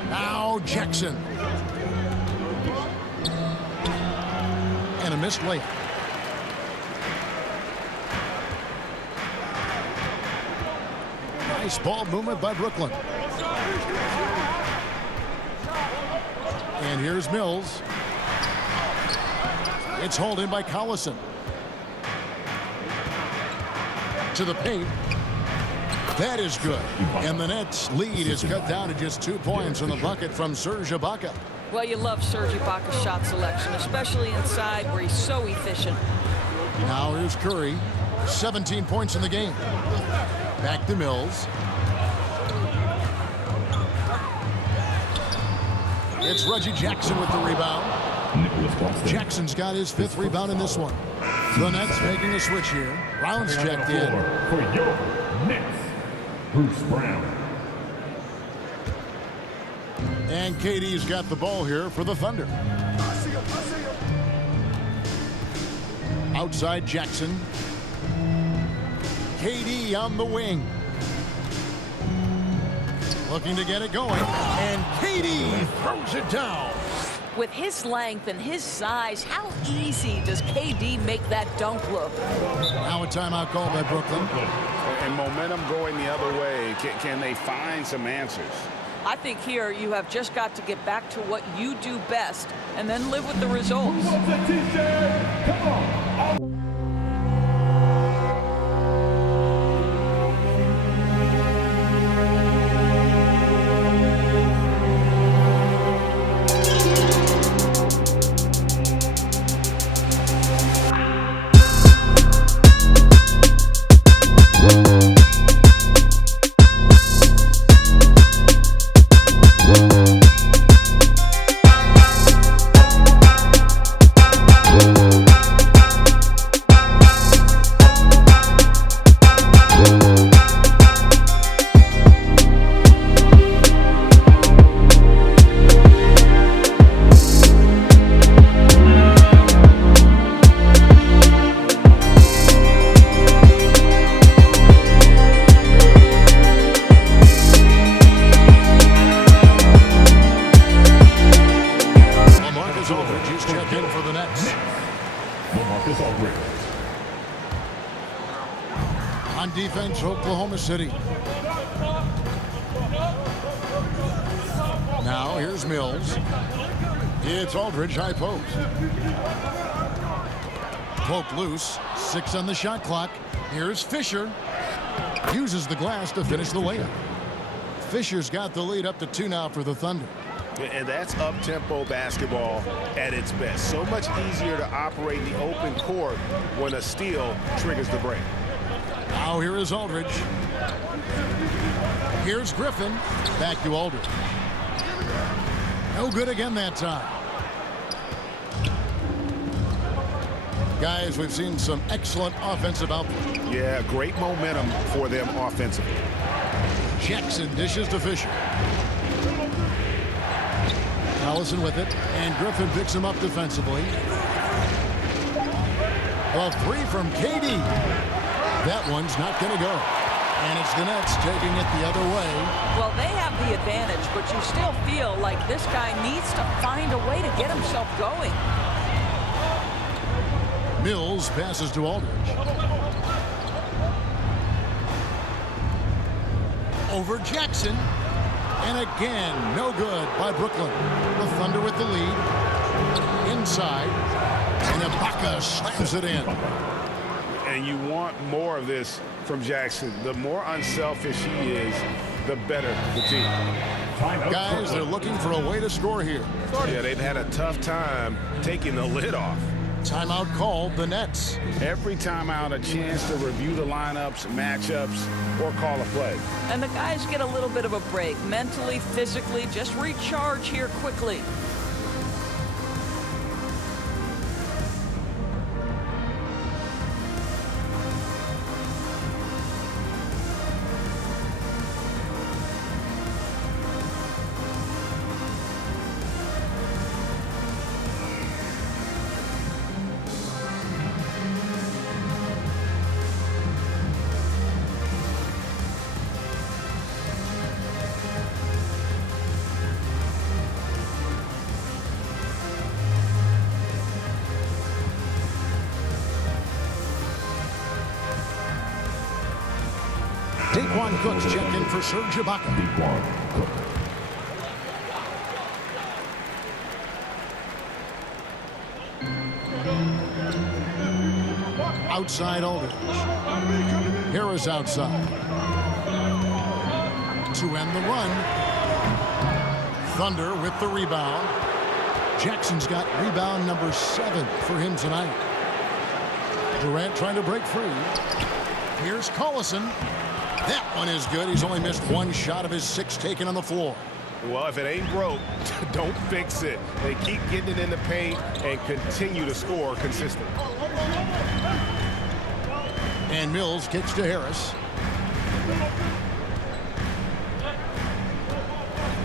Now Jackson. And a missed layup. Nice ball movement by Brooklyn. And here's Mills. It's hauled in by Collison. To the paint. That is good. And the Nets' lead is cut down to just 2 points on the bucket from Serge Ibaka. Well, you love Serge Ibaka's shot selection, especially inside where he's so efficient. Now here's Curry. 17 points in the game. Back to Mills. It's Reggie Jackson with the rebound. Jackson's got his 5th rebound in this one. The Nets making a switch here. Brown's checked in. For your Nets, Bruce Brown. And KD's got the ball here for the Thunder. Outside Jackson. KD on the wing. Looking to get it going. And KD throws it down. With his length and his size, how easy does KD make that dunk look? Now a timeout call by Brooklyn. And momentum going the other way. Can they find some answers? I think here you have just got to get back to what you do best and then live with the results. Come on. Oklahoma City. Now here's Mills. It's Aldridge, high post. Pope loose, 6 on the shot clock. Here's Fisher. Uses the glass to finish the layup. Fisher's got the lead up to 2 now for the Thunder. And that's up-tempo basketball at its best. So much easier to operate in the open court when a steal triggers the break. Now here is Aldridge. Here's Griffin. Back to Aldridge. No good again that time. Guys, we've seen some excellent offensive output. Yeah, great momentum for them offensively. Jackson dishes to Fisher. Allison with it, and Griffin picks him up defensively. A 3 from KD. That one's not going to go. And it's the Nets taking it the other way. Well, they have the advantage, but you still feel like this guy needs to find a way to get himself going. Mills passes to Aldridge. Over Jackson. And again, no good by Brooklyn. The Thunder with the lead. Inside. And Ibaka slams it in. And you want more of this from Jackson. The more unselfish he is, the better the team. Guys, they're looking for a way to score here. Yeah, they've had a tough time taking the lid off. Timeout called the Nets. Every timeout, a chance to review the lineups, matchups, or call a play. And the guys get a little bit of a break. Mentally, physically, just recharge here quickly. Daquan Cook's checked in for Serge Ibaka. Outside Aldridge. Harris outside. To end the run. Thunder with the rebound. Jackson's got rebound number 7 for him tonight. Durant trying to break free. Here's Collison. That one is good. He's only missed 1 shot of his 6 taken on the floor. Well, if it ain't broke, don't fix it. They keep getting it in the paint and continue to score consistently. And Mills kicks to Harris.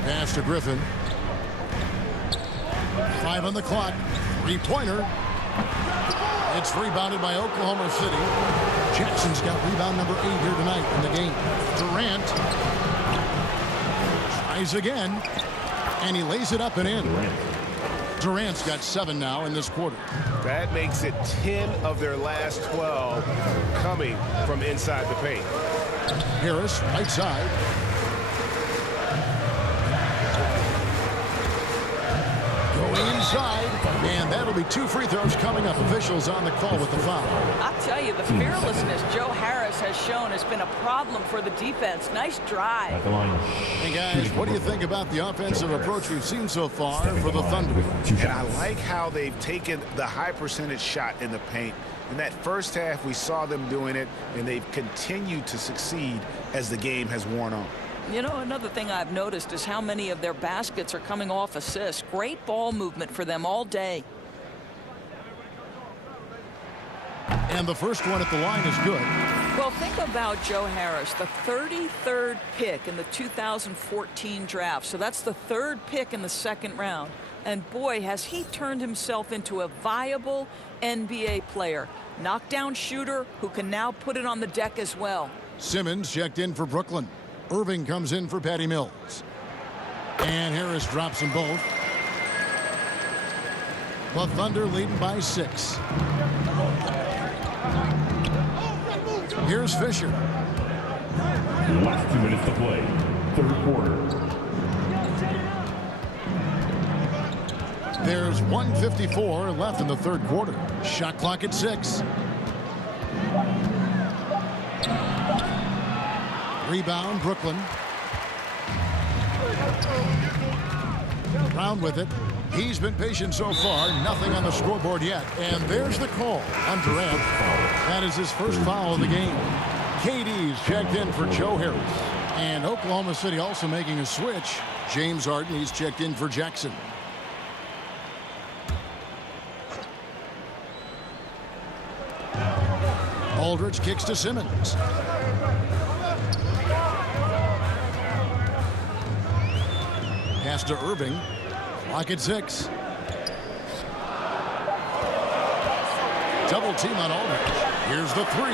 Pass to Griffin. 5 on the clock. 3-pointer. It's rebounded by Oklahoma City. Jackson's got rebound number 8 here tonight in the game. Durant tries again, and he lays it up and in. Durant's got 7 now in this quarter. That makes it 10 of their last 12 coming from inside the paint. Harris, right side. Going inside, and that'll be 2 free throws coming up. Officials on the call with the foul. I'll tell you, the fearlessness Joe Harris has shown has been a problem for the defense. Nice drive. Hey, guys, what do you think about the offensive approach we've seen so far for the Thunder? And I like how they've taken the high percentage shot in the paint. In that first half, we saw them doing it, and they've continued to succeed as the game has worn on. You know, another thing I've noticed is how many of their baskets are coming off assists. Great ball movement for them all day. And the first one at the line is good. Well, think about Joe Harris, the 33rd pick in the 2014 draft. So that's the 3rd pick in the 2nd round. And boy, has he turned himself into a viable NBA player. Knockdown shooter who can now put it on the deck as well. Simmons checked in for Brooklyn. Irving comes in for Patty Mills. And Harris drops them both. The Thunder leading by 6. Here's Fisher. Last 2 minutes to play. Third quarter. There's 1:54 left in the third quarter. Shot clock at 6. Rebound, Brooklyn. Brown with it. He's been patient so far. Nothing on the scoreboard yet. And there's the call on Durant. That is his first foul of the game. KD's checked in for Joe Harris. And Oklahoma City also making a switch. James Harden, he's checked in for Jackson. Aldridge kicks to Simmons. Pass to Irving. Clock at 6. Double team on Aldridge. Here's the 3.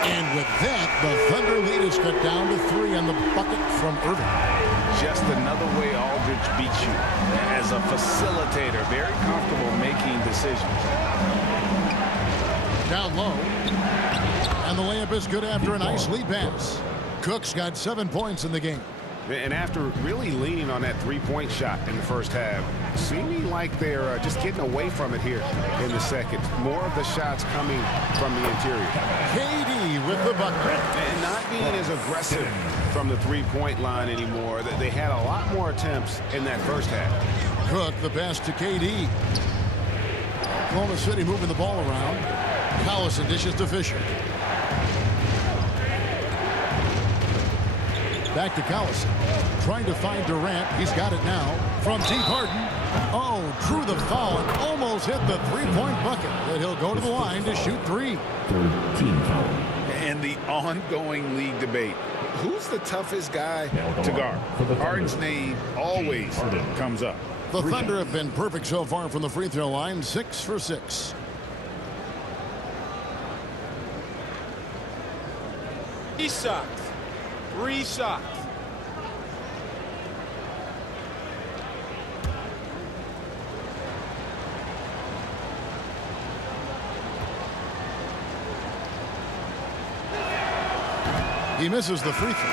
And with that, the Thunder lead is cut down to 3 on the bucket from Irving. Just another way Aldridge beats you. As a facilitator, very comfortable making decisions. Down low. And the layup is good after a nice lead pass. Cook's got 7 points in the game. And after really leaning on that three-point shot in the first half, seeming like they're just getting away from it here in the second. More of the shots coming from the interior. KD with the bucket. And not being as aggressive from the three-point line anymore. They had a lot more attempts in that first half. Cook, the pass to KD. Oklahoma City moving the ball around. Collison dishes to Fisher. Back to Collison. Trying to find Durant. He's got it now. From deep Harden. Oh, drew the foul and almost hit the three-point bucket. But he'll go to the line to shoot 3. Third team foul. And the ongoing league debate. Who's the toughest guy to guard? Harden's name always comes up. The Thunder have been perfect so far from the free throw line. 6 for 6. He sucks. 3 shots. He misses the free throw.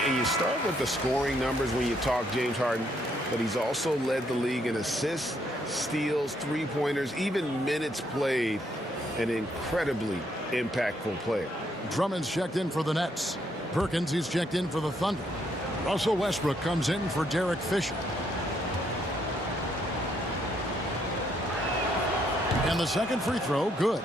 And you start with the scoring numbers when you talk James Harden, but he's also led the league in assists, steals, three-pointers, even minutes played. An incredibly impactful player. Drummond's checked in for the Nets. Perkins, he's checked in for the Thunder. Russell Westbrook comes in for Derek Fisher. And the second free throw, good.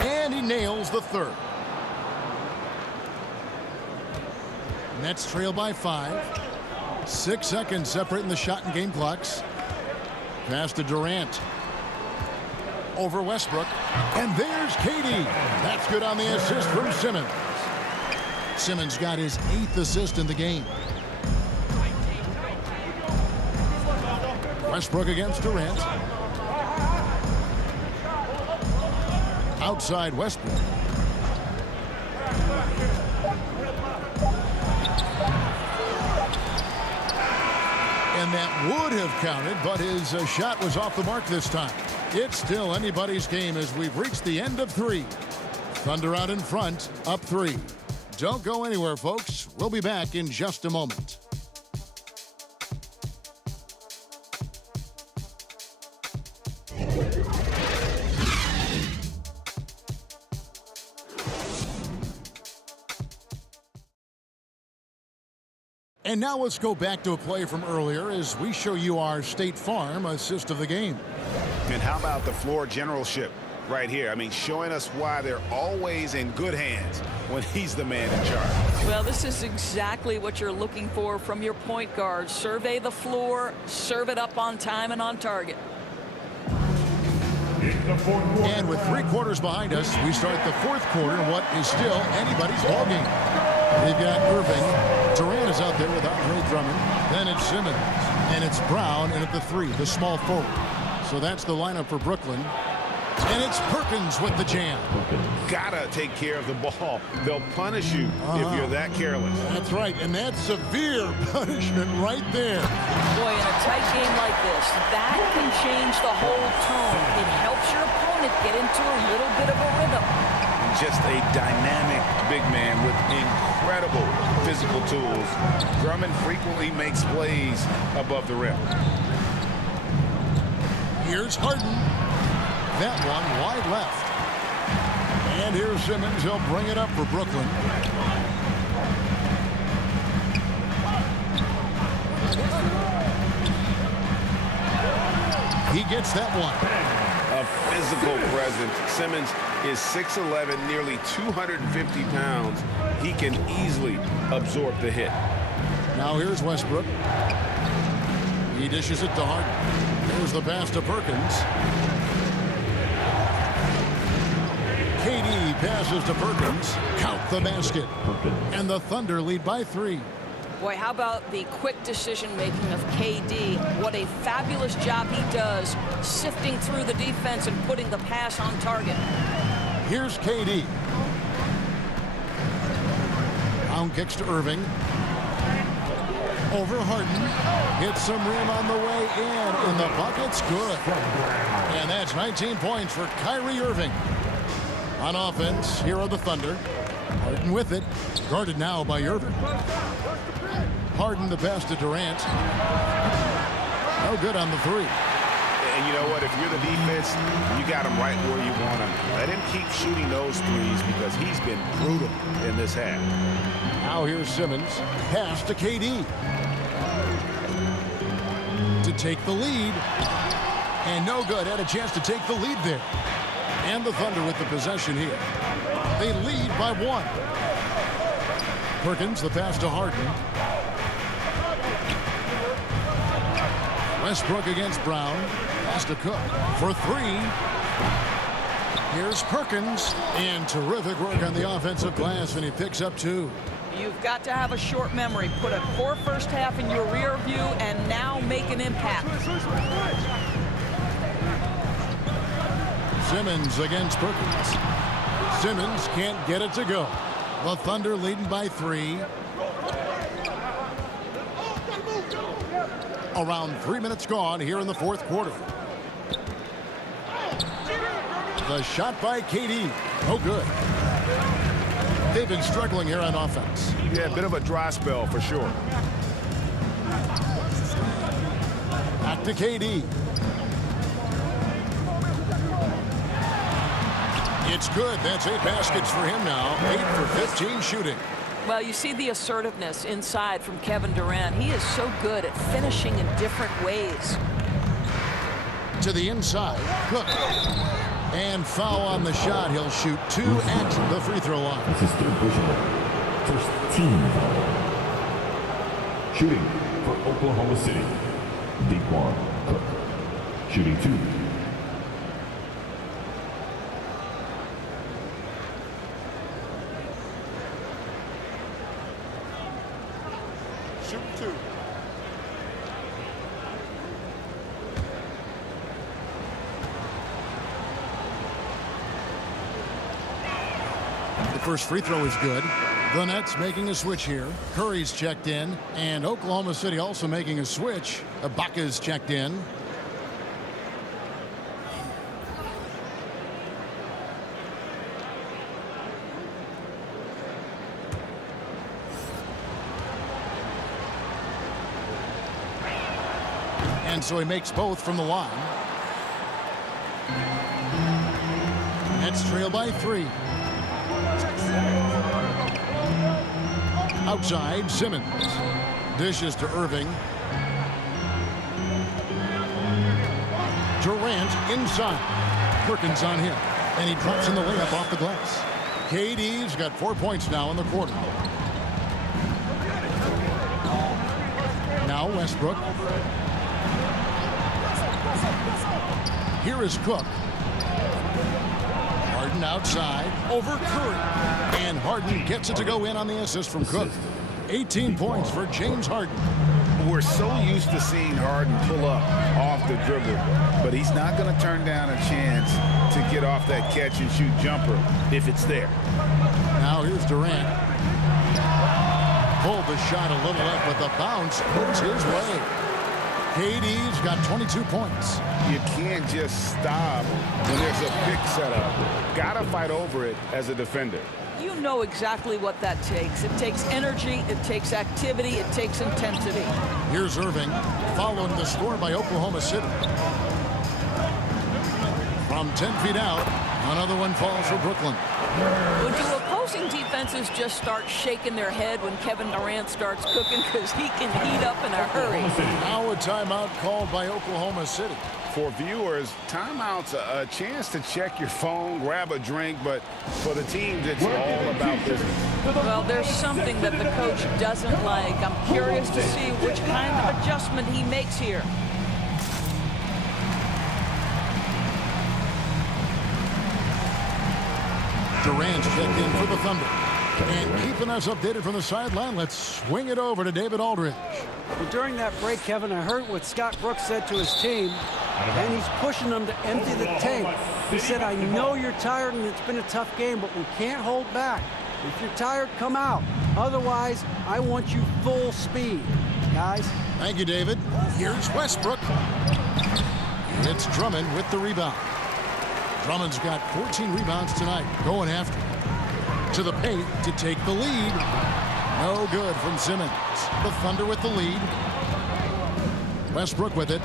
And he nails the third. Nets trail by 5. 6 seconds separating the shot and game clocks. Pass to Durant. Over Westbrook. And there's KD. That's good on the assist from Simmons. Simmons got his 8th assist in the game. Westbrook against Durant. Outside Westbrook. And that would have counted, but his shot was off the mark this time. It's still anybody's game as we've reached the end of 3. Thunder out in front, up 3. Don't go anywhere, folks. We'll be back in just a moment. And now let's go back to a play from earlier as we show you our State Farm assist of the game. And how about the floor generalship right here? I mean, showing us why they're always in good hands when he's the man in charge. Well, this is exactly what you're looking for from your point guard. Survey the floor, serve it up on time and on target. And with 3 quarters behind us, we start the 4th quarter in what is still anybody's ballgame. They've got Irving. Durant is out there with Andre Drummond. Then it's Simmons. And it's Brown in at the 3, the small forward. So that's the lineup for Brooklyn. And it's Perkins with the jam. Gotta take care of the ball. They'll punish you if you're that careless. That's right, and that's severe punishment right there. Boy, in a tight game like this, that can change the whole tone. It helps your opponent get into a little bit of a rhythm. Just a dynamic big man with incredible physical tools. Drummond frequently makes plays above the rim. Here's Harden. That one wide left. And here's Simmons. He'll bring it up for Brooklyn. He gets that one. A physical presence. Simmons is 6'11", nearly 250 pounds. He can easily absorb the hit. Now here's Westbrook. He dishes it to Harden. Here's the pass to Perkins. KD passes to Perkins. Count the basket. And the Thunder lead by 3. Boy, how about the quick decision-making of KD? What a fabulous job he does sifting through the defense and putting the pass on target. Here's KD. Down kicks to Irving. Over Harden. Hits some rim on the way in, and the bucket's good. And that's 19 points for Kyrie Irving. On offense, here are the Thunder. Harden with it. Guarded now by Irving. Harden the pass to Durant. No good on the 3. And you know what? If you're the defense, you got him right where you want him. Let him keep shooting those threes because he's been brutal in this half. Now here's Simmons. Pass to KD. To take the lead. And no good. Had a chance to take the lead there. And the Thunder with the possession here. They lead by 1. Perkins, the pass to Harden. Westbrook against Brown. Pass to Cook for 3. Here's Perkins. And terrific work on the offensive glass, and he picks up 2. You've got to have a short memory. Put a poor first half in your rear view and now make an impact. Simmons against Perkins. Simmons can't get it to go. The Thunder leading by 3. Around 3 minutes gone here in the 4th quarter. The shot by KD. No good. They've been struggling here on offense. Yeah, a bit of a dry spell for sure. Back to KD. It's good. That's 8 baskets for him now. 8 for 15 shooting. Well, you see the assertiveness inside from Kevin Durant. He is so good at finishing in different ways. To the inside. Cook. And foul on the shot. He'll shoot 2 at the free throw line. This is third personal. First team foul. Shooting for Oklahoma City, Daquan Cook. Shooting 2. Shoot 2. The first free throw is good. The Nets making a switch here. Curry's checked in, and Oklahoma City also making a switch. Ibaka's checked in. And so he makes both from the line. Nets trail by 3. Outside, Simmons. Dishes to Irving. Durant inside. Perkins on him. And he drops in the layup off the glass. KD's got 4 points now in the quarter. Now Westbrook. Here is Cook. Harden outside. Over Curry. And Harden gets it to go in on the assist from Cook. 18 points for James Harden. We're so used to seeing Harden pull up off the dribble, but he's not going to turn down a chance to get off that catch-and-shoot jumper if it's there. Now here's Durant. Pulled the shot a little left, but the bounce goes his way. KD's got 22 points. You can't just stop when there's a pick set up. Got to fight over it as a defender. You know exactly what that takes. It takes energy, it takes activity, it takes intensity. Here's Irving, following the score by Oklahoma City. From 10 feet out, another one falls for Brooklyn. Well, do opposing defenses just start shaking their head when Kevin Durant starts cooking? Because he can heat up in a hurry. Now a timeout called by Oklahoma City. For viewers, timeout's a chance to check your phone, grab a drink, but for the teams, it's all about business. Well, there's something that the coach doesn't like. I'm curious to see which kind of adjustment he makes here. Durant's checked in for the Thunder. And keeping us updated from the sideline, let's swing it over to David Aldridge. Well, during that break, Kevin, I heard what Scott Brooks said to his team, and he's pushing them to empty the tank. He said, I know you're tired and it's been a tough game, but we can't hold back. If you're tired, come out. Otherwise, I want you full speed, guys. Thank you, David. Here's Westbrook. It's Drummond with the rebound. Drummond's got 14 rebounds tonight, going after it. To the paint to take the lead. No good from Simmons. The Thunder with the lead. Westbrook with it.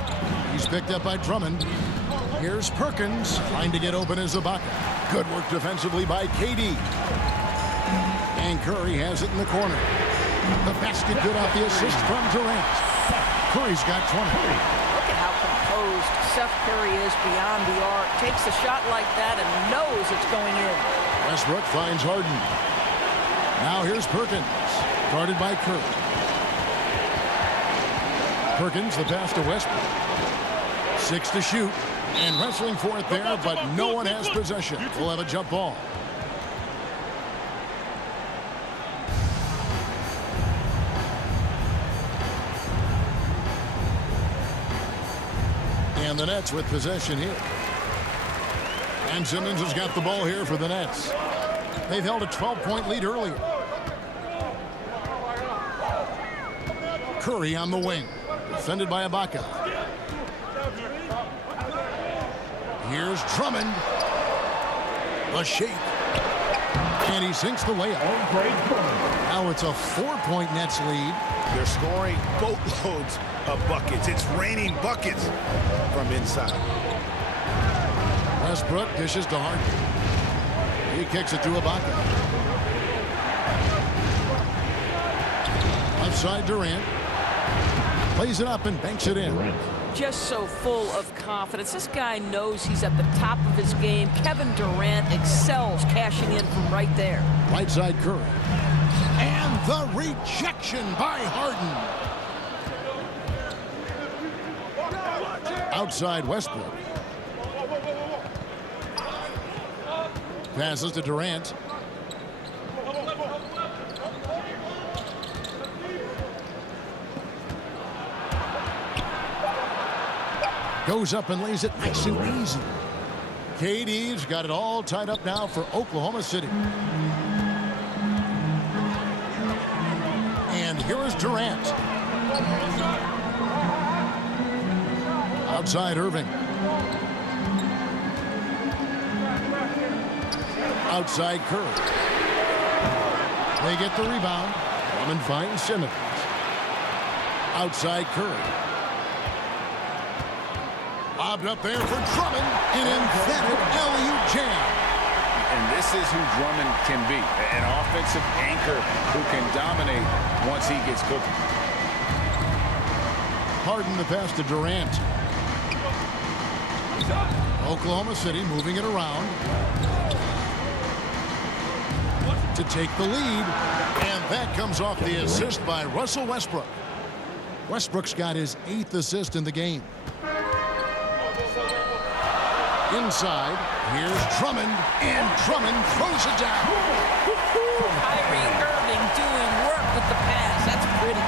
He's picked up by Drummond. Here's Perkins trying to get open as Ibaka. Good work defensively by KD. And Curry has it in the corner. The basket good off the assist from Durant. Curry's got 20. Look at how composed Steph Curry is beyond the arc. Takes a shot like that and knows it's going in. Westbrook finds Harden. Now here's Perkins, guarded by Curry. Perkins, the pass to Westbrook. 6 to shoot, and wrestling for it there, but no one has possession. We'll have a jump ball. And the Nets with possession here. And Simmons has got the ball here for the Nets. They've held a 12-point lead earlier. Curry on the wing, defended by Ibaka. Here's Drummond. A shake. And he sinks the layup. Now it's a 4-point Nets lead. They're scoring boatloads of buckets. It's raining buckets from inside. Westbrook dishes to Harden. He kicks it to Ibaka. Outside Durant. Plays it up and banks it in. Just so full of confidence. This guy knows he's at the top of his game. Kevin Durant excels cashing in from right there. Right side Curry. And the rejection by Harden. Outside Westbrook. Passes to Durant. Goes up and lays it nice and easy. KD's got it all tied up now for Oklahoma City. And here is Durant. Outside Irving. Outside Curry. They get the rebound. Drummond finds Simmons. Outside Curry. Lobbed up there for Drummond. An emphatic alley-oop jam. And this is who Drummond can be. An offensive anchor who can dominate once he gets cooking. Harden the pass to Durant. Oklahoma City moving it around to take the lead. And that comes off the assist by Russell Westbrook. Westbrook's got his 8th assist in the game. Inside, here's Drummond, and Drummond throws it down. Kyrie Irving doing work with the pass. That's pretty.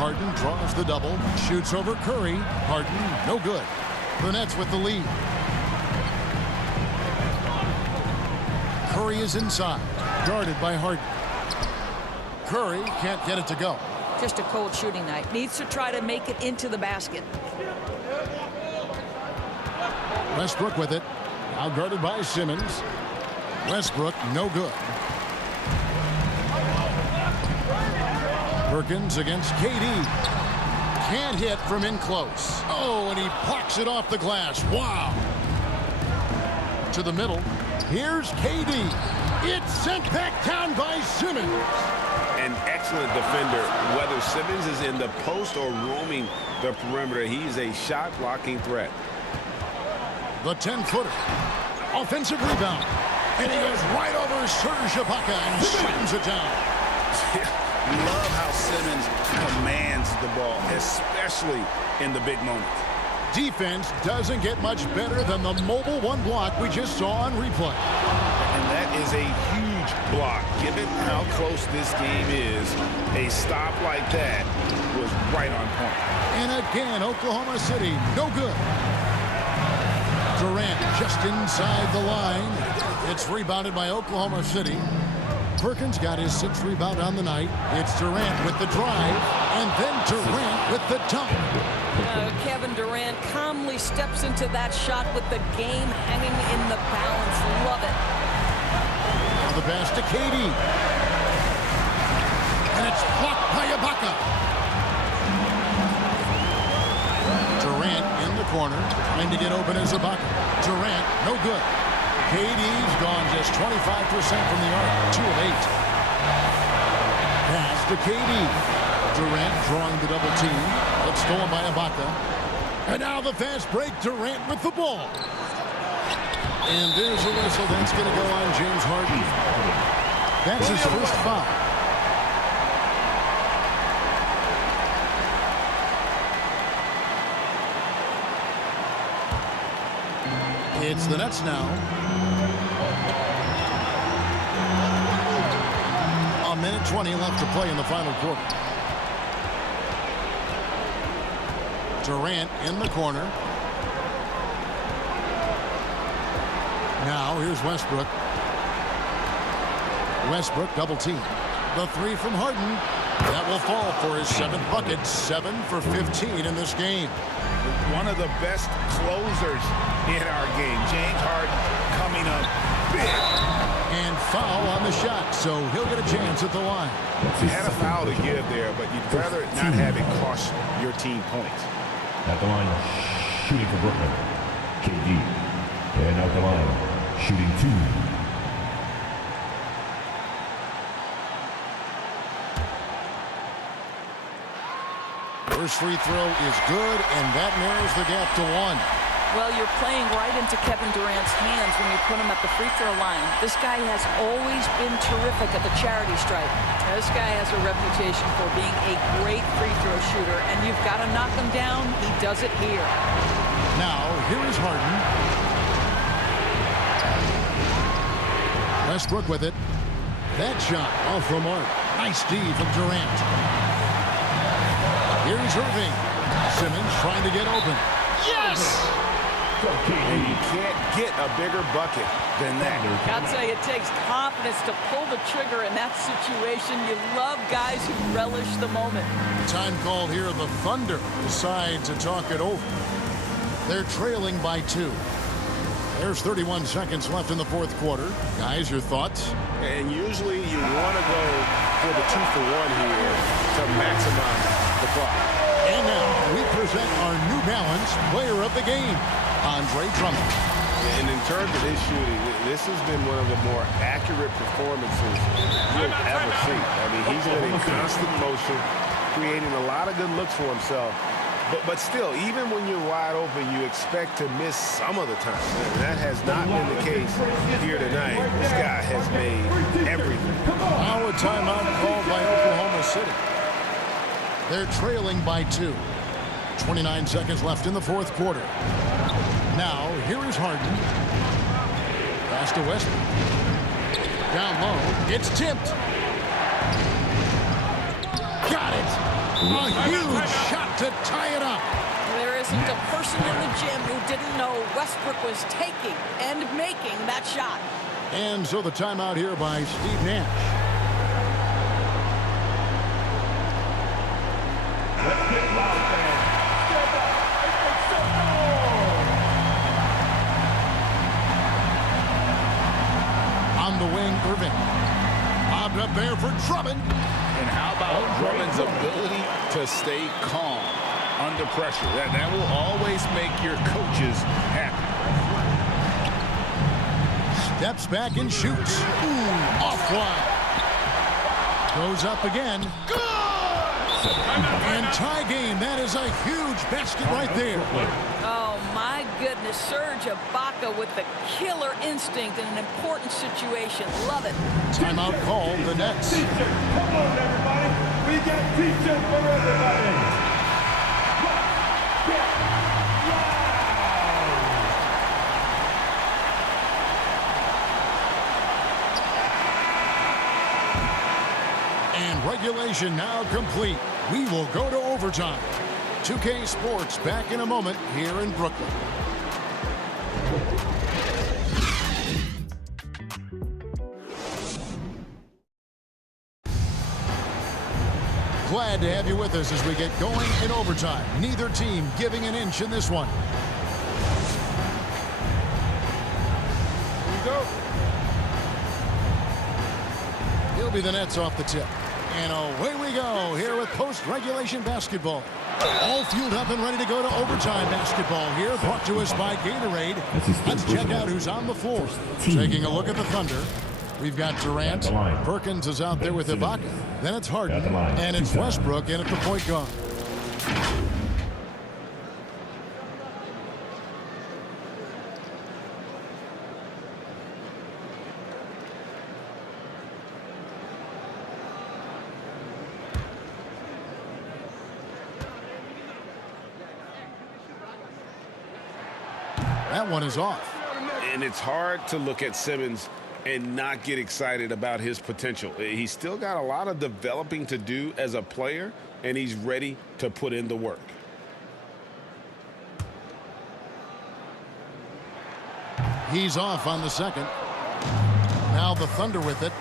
Harden draws the double, shoots over Curry. Harden, no good. The Nets with the lead. Curry is inside, guarded by Harden. Curry can't get it to go. Just a cold shooting night. Needs to try to make it into the basket. Westbrook with it. Now guarded by Simmons. Westbrook, no good. Perkins against KD. Can't hit from in close. Oh, and he plucks it off the glass. Wow. To the middle. Here's KD. It's sent back down by Simmons. An excellent defender. Whether Simmons is in the post or roaming the perimeter, he's a shot-blocking threat. The 10-footer. Offensive rebound. And he goes right over Serge Ibaka and slams it down. Love how Simmons commands the ball, especially in the big moments. Defense doesn't get much better than the mobile one block we just saw on replay. And that is a huge block. Given how close this game is, a stop like that was right on point. And again, Oklahoma City, no good. Durant just inside the line. It's rebounded by Oklahoma City. Perkins got his 6th rebound on the night. It's Durant with the drive, and then Durant with the dunk. Kevin Durant calmly steps into that shot with the game hanging in the balance. Love it. Now the pass to KD. And it's blocked by Ibaka. Durant in the corner, trying to get open as Ibaka. Durant, no good. KD's gone just 25% from the arc, 2 of 8. Pass to KD. Durant drawing the double team. It's stolen by Ibaka. And now the fast break, Durant with the ball. And there's a whistle that's going to go on James Harden. That's his first foul. It's the Nets now. A minute 20 left to play in the final quarter. Durant in the corner. Now here's Westbrook. Westbrook double team. The 3 from Harden. That will fall for his 7th bucket. 7 for 15 in this game. One of the best closers in our game. James Harden coming up big. And foul on the shot, so he'll get a chance at the line. You had a foul to give there, but you'd rather not have it cost your team points. At the line, shooting for Brooklyn, KD. And at the line, shooting 2. First free throw is good, and that narrows the gap to 1. Well, you're playing right into Kevin Durant's hands when you put him at the free throw line. This guy has always been terrific at the charity stripe. This guy has a reputation for being a great free throw shooter, and you've got to knock him down. He does it here. Now, here is Harden. Westbrook with it. That shot off the mark. Nice D from Durant. Here's Irving. Simmons trying to get open. Yes! And you can't get a bigger bucket than that. I'll tell you, it takes confidence to pull the trigger in that situation. You love guys who relish the moment. Time called here. The Thunder decide to talk it over. They're trailing by 2. There's 31 seconds left in the 4th quarter. Guys, your thoughts? And usually you want to go for the 2-for-1 here to maximize the clock. And now we present our New Balance player of the game, Andre Drummond. And in terms of his shooting, this has been one of the more accurate performances you'll ever see. I mean, he's been in constant motion, creating a lot of good looks for himself. But still, even when you're wide open, you expect to miss some of the time. And that has not been the case here tonight. This guy has made everything. Now a timeout called by Oklahoma City. They're trailing by 2. 29 seconds left in the 4th quarter. Now, here is Harden. Pass to Westbrook. Down low. It's tipped. Got it. A huge shot to tie it up. There isn't a person in the gym who didn't know Westbrook was taking and making that shot. And so the timeout here by Steve Nash. On the wing, Irving. Bobbed up there for Drummond. And how about Drummond's ability to stay calm under pressure? That will always make your coaches happy. Steps back and shoots. Ooh, offline. Goes up again. Good! And tie game. That is a huge basket right there. Oh, my goodness. Serge Ibaka with the killer instinct in an important situation. Love it. Timeout called, the Nets. Come on, everybody. We got pizza for everybody. And regulation now complete. We will go to overtime. 2K Sports back in a moment here in Brooklyn. Glad to have you with us as we get going in overtime. Neither team giving an inch in this one. Here we go. He'll be the Nets off the tip. And away we go here with post-regulation basketball. All fueled up and ready to go to overtime basketball here, brought to us by Gatorade. Let's check out who's on the floor. Taking a look at the Thunder. We've got Durant. Perkins is out there with Ibaka. Then it's Harden. And it's Westbrook in at the point guard. That one is off. And it's hard to look at Simmons and not get excited about his potential. He's still got a lot of developing to do as a player, and he's ready to put in the work. He's off on the second. Now the Thunder with it.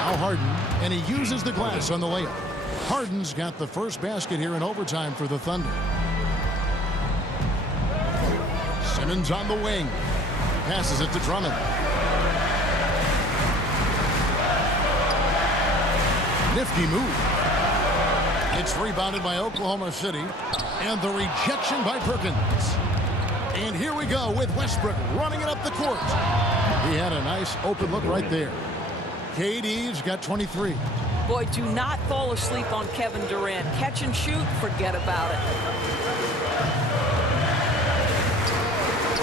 Now Harden, and he uses the glass on the layup. Harden's got the first basket here in overtime for the Thunder. Simmons on the wing. Passes it to Drummond. Nifty move. It's rebounded by Oklahoma City. And the rejection by Perkins. And here we go with Westbrook running it up the court. He had a nice open look right there. KD's got 23. Boy, do not fall asleep on Kevin Durant. Catch and shoot, forget about it.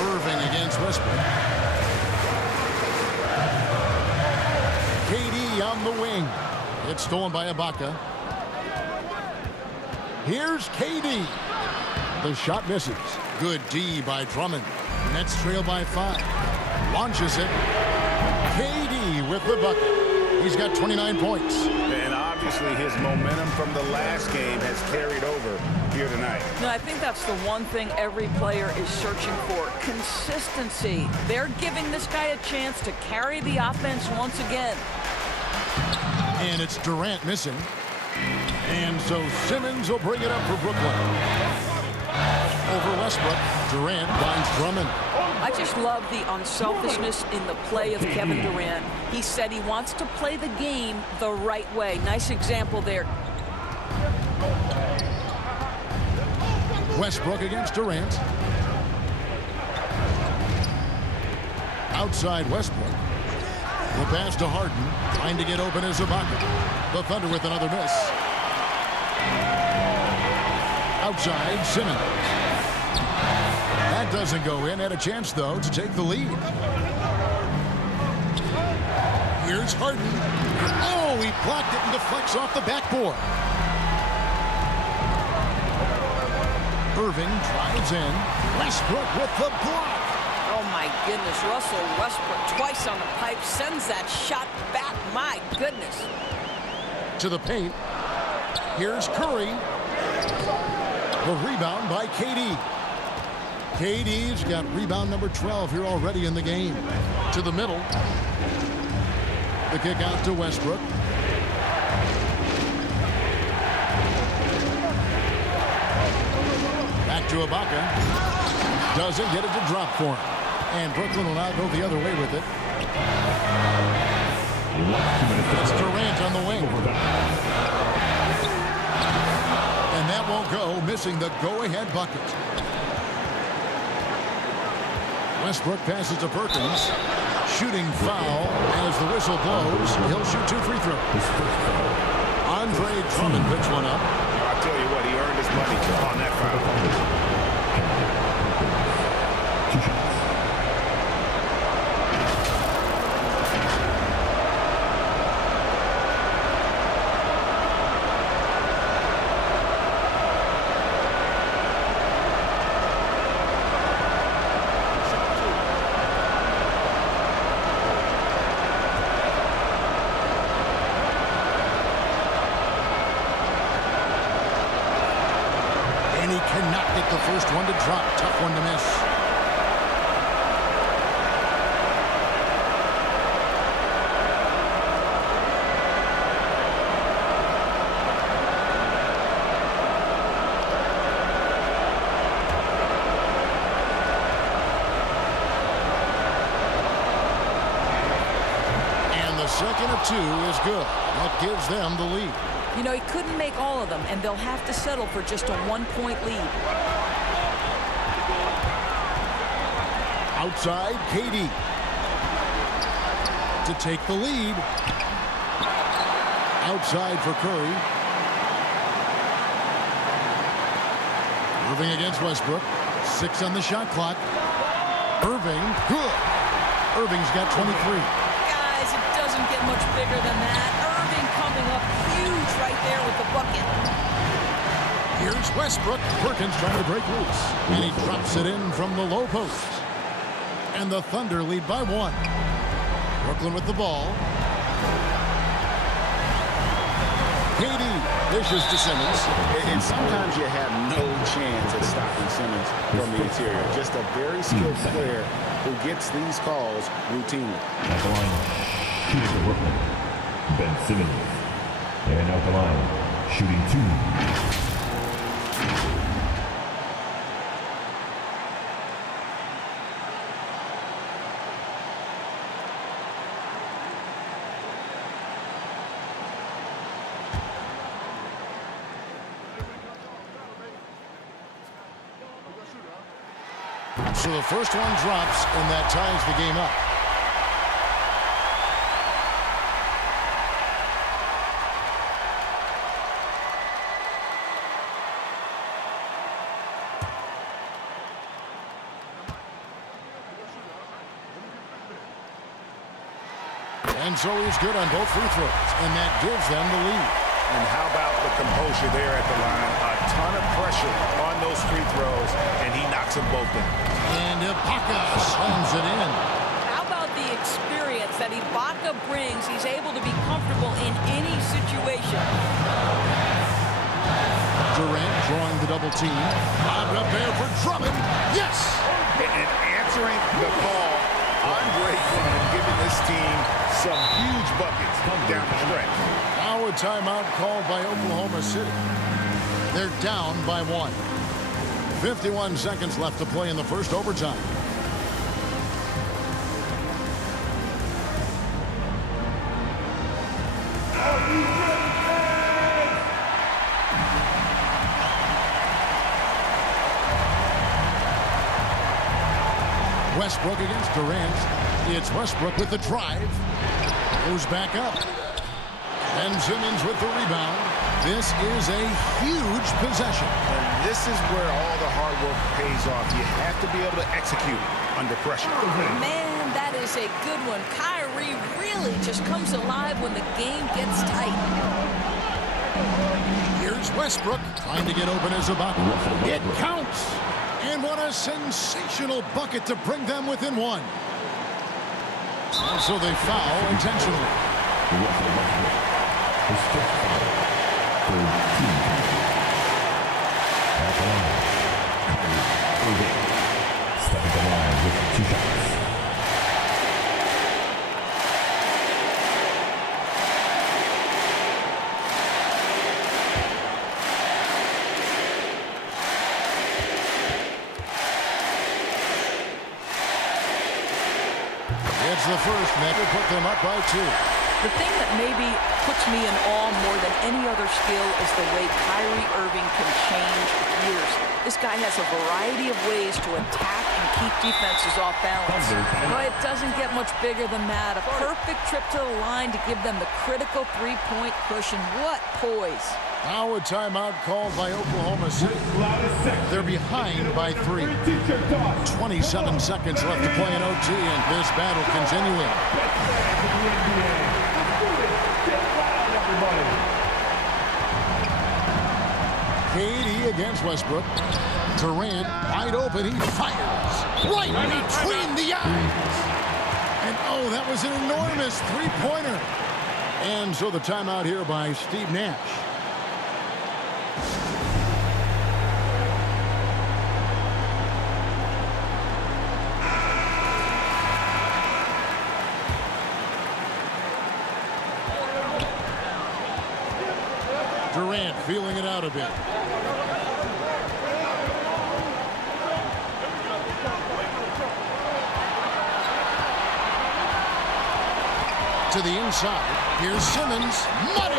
Irving against Westbrook. KD on the wing. It's stolen by Ibaka. Here's KD. The shot misses. Good D by Drummond. Nets trail by 5. Launches it. KD with the bucket. He's got 29 points. And obviously his momentum from the last game has carried over here tonight. No, I think that's the one thing every player is searching for. Consistency. They're giving this guy a chance to carry the offense once again. And it's Durant missing. And so Simmons will bring it up for Brooklyn. Over Westbrook. Durant finds Drummond. I just love the unselfishness in the play of Kevin Durant. He said he wants to play the game the right way. Nice example there. Westbrook against Durant. Outside Westbrook. The pass to Harden. Trying to get open as Ibaka. The Thunder with another miss. Outside Simmons. That doesn't go in. Had a chance, though, to take the lead. Here's Harden. Oh, he blocked it and deflects off the backboard. Irving drives in. Westbrook with the block. Oh, my goodness. Russell Westbrook twice on the pipe. Sends that shot back. My goodness. to the paint. Here's Curry. The rebound by KD. KD's got rebound number 12 here already in the game. To the middle. The kick out to Westbrook. Back to Ibaka. Doesn't get it to drop for him. And Brooklyn will now go the other way with it. It's Durant on the wing. And that won't go, missing the go-ahead bucket. Westbrook passes to Perkins. Shooting foul as the whistle blows. He'll shoot 2 free throws. Andre Drummond picks one up. I'll tell you what, he earned his money on that foul. The first one to drop, tough one to miss. And the second of 2 is good. That gives them the lead. You know, he couldn't make all of them, and they'll have to settle for just a 1-point lead. Outside, KD to take the lead. Outside for Curry. Irving against Westbrook. 6 on the shot clock. Irving, good. Irving's got 23. Guys, it doesn't get much bigger than that. Irving coming up huge right there with the bucket. Here's Westbrook. Perkins trying to break loose. And he drops it in from the low post. And the Thunder lead by 1. Brooklyn with the ball. KD dishes to Simmons. And sometimes you have no chance at stopping Simmons from the interior. Just a very skilled player who gets these calls routinely. At the line, shooting for Brooklyn, Ben Simmons. And out the line, shooting 2. So the first one drops, and that ties the game up. And so he's good on both free throws, and that gives them the lead. And how about the composure there at the line? A ton of pressure on those free throws, and he knocks them both in. And Ibaka slams it in. How about the experience that Ibaka brings? He's able to be comfortable in any situation. Durant drawing the double team. Lobbed up there for Drummond. Yes! And answering the call, Andre Drummond giving this team some huge buckets down the stretch. Now a timeout called by Oklahoma City. They're down by 1. 51 seconds left to play in the first overtime. Westbrook against Durant. It's Westbrook with the drive. Goes back up. And Simmons with the rebound. This is a huge possession. And this is where all the hard work pays off. You have to be able to execute under pressure. Man, that is a good one. Kyrie really just comes alive when the game gets tight. Here's Westbrook trying to get open as Ibaka. It counts. And what a sensational bucket to bring them within 1. And so they foul intentionally. His fifth foul. Third team foul. At the line, Kyrie Irving. Stepping to the line with 2 shots. It's the first, and that will put them up by 2. The thing that maybe puts me in awe more than any other skill is the way Kyrie Irving can change gears. This guy has a variety of ways to attack and keep defenses off balance. But it doesn't get much bigger than that. A perfect trip to the line to give them the critical three-point cushion. What poise. Now a timeout called by Oklahoma City. They're behind by 3. 27 seconds left to play in OT, and this battle continuing. KD against Westbrook. Durant wide open. He fires right between the eyes. And oh, that was an enormous three-pointer. And so the timeout here by Steve Nash. Durant feeling it out a bit. To the inside. Here's Simmons. Money!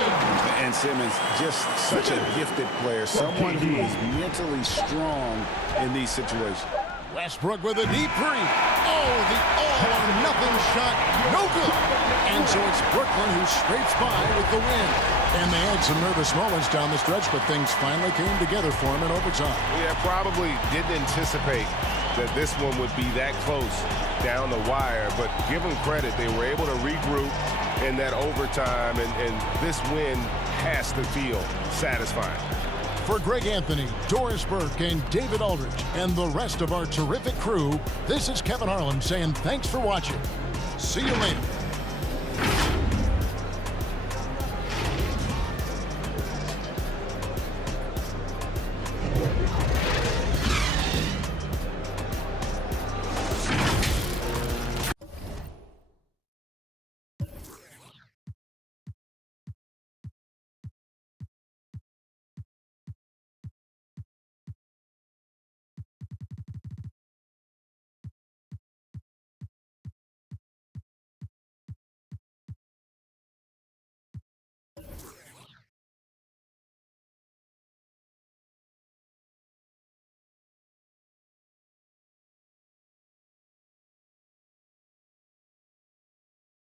And Simmons, just such a gifted player. Someone who is mentally strong in these situations. Westbrook with a deep 3. Oh, the all-or-nothing shot. No good. And so it's Brooklyn who scrapes by with the win. And they had some nervous moments down the stretch, but things finally came together for him in overtime. Yeah, probably didn't anticipate that this one would be that close down the wire, but give them credit. They were able to regroup in that overtime, and this win has to feel satisfying. For Greg Anthony, Doris Burke, and David Aldridge, and the rest of our terrific crew, this is Kevin Harlan saying thanks for watching. See you later.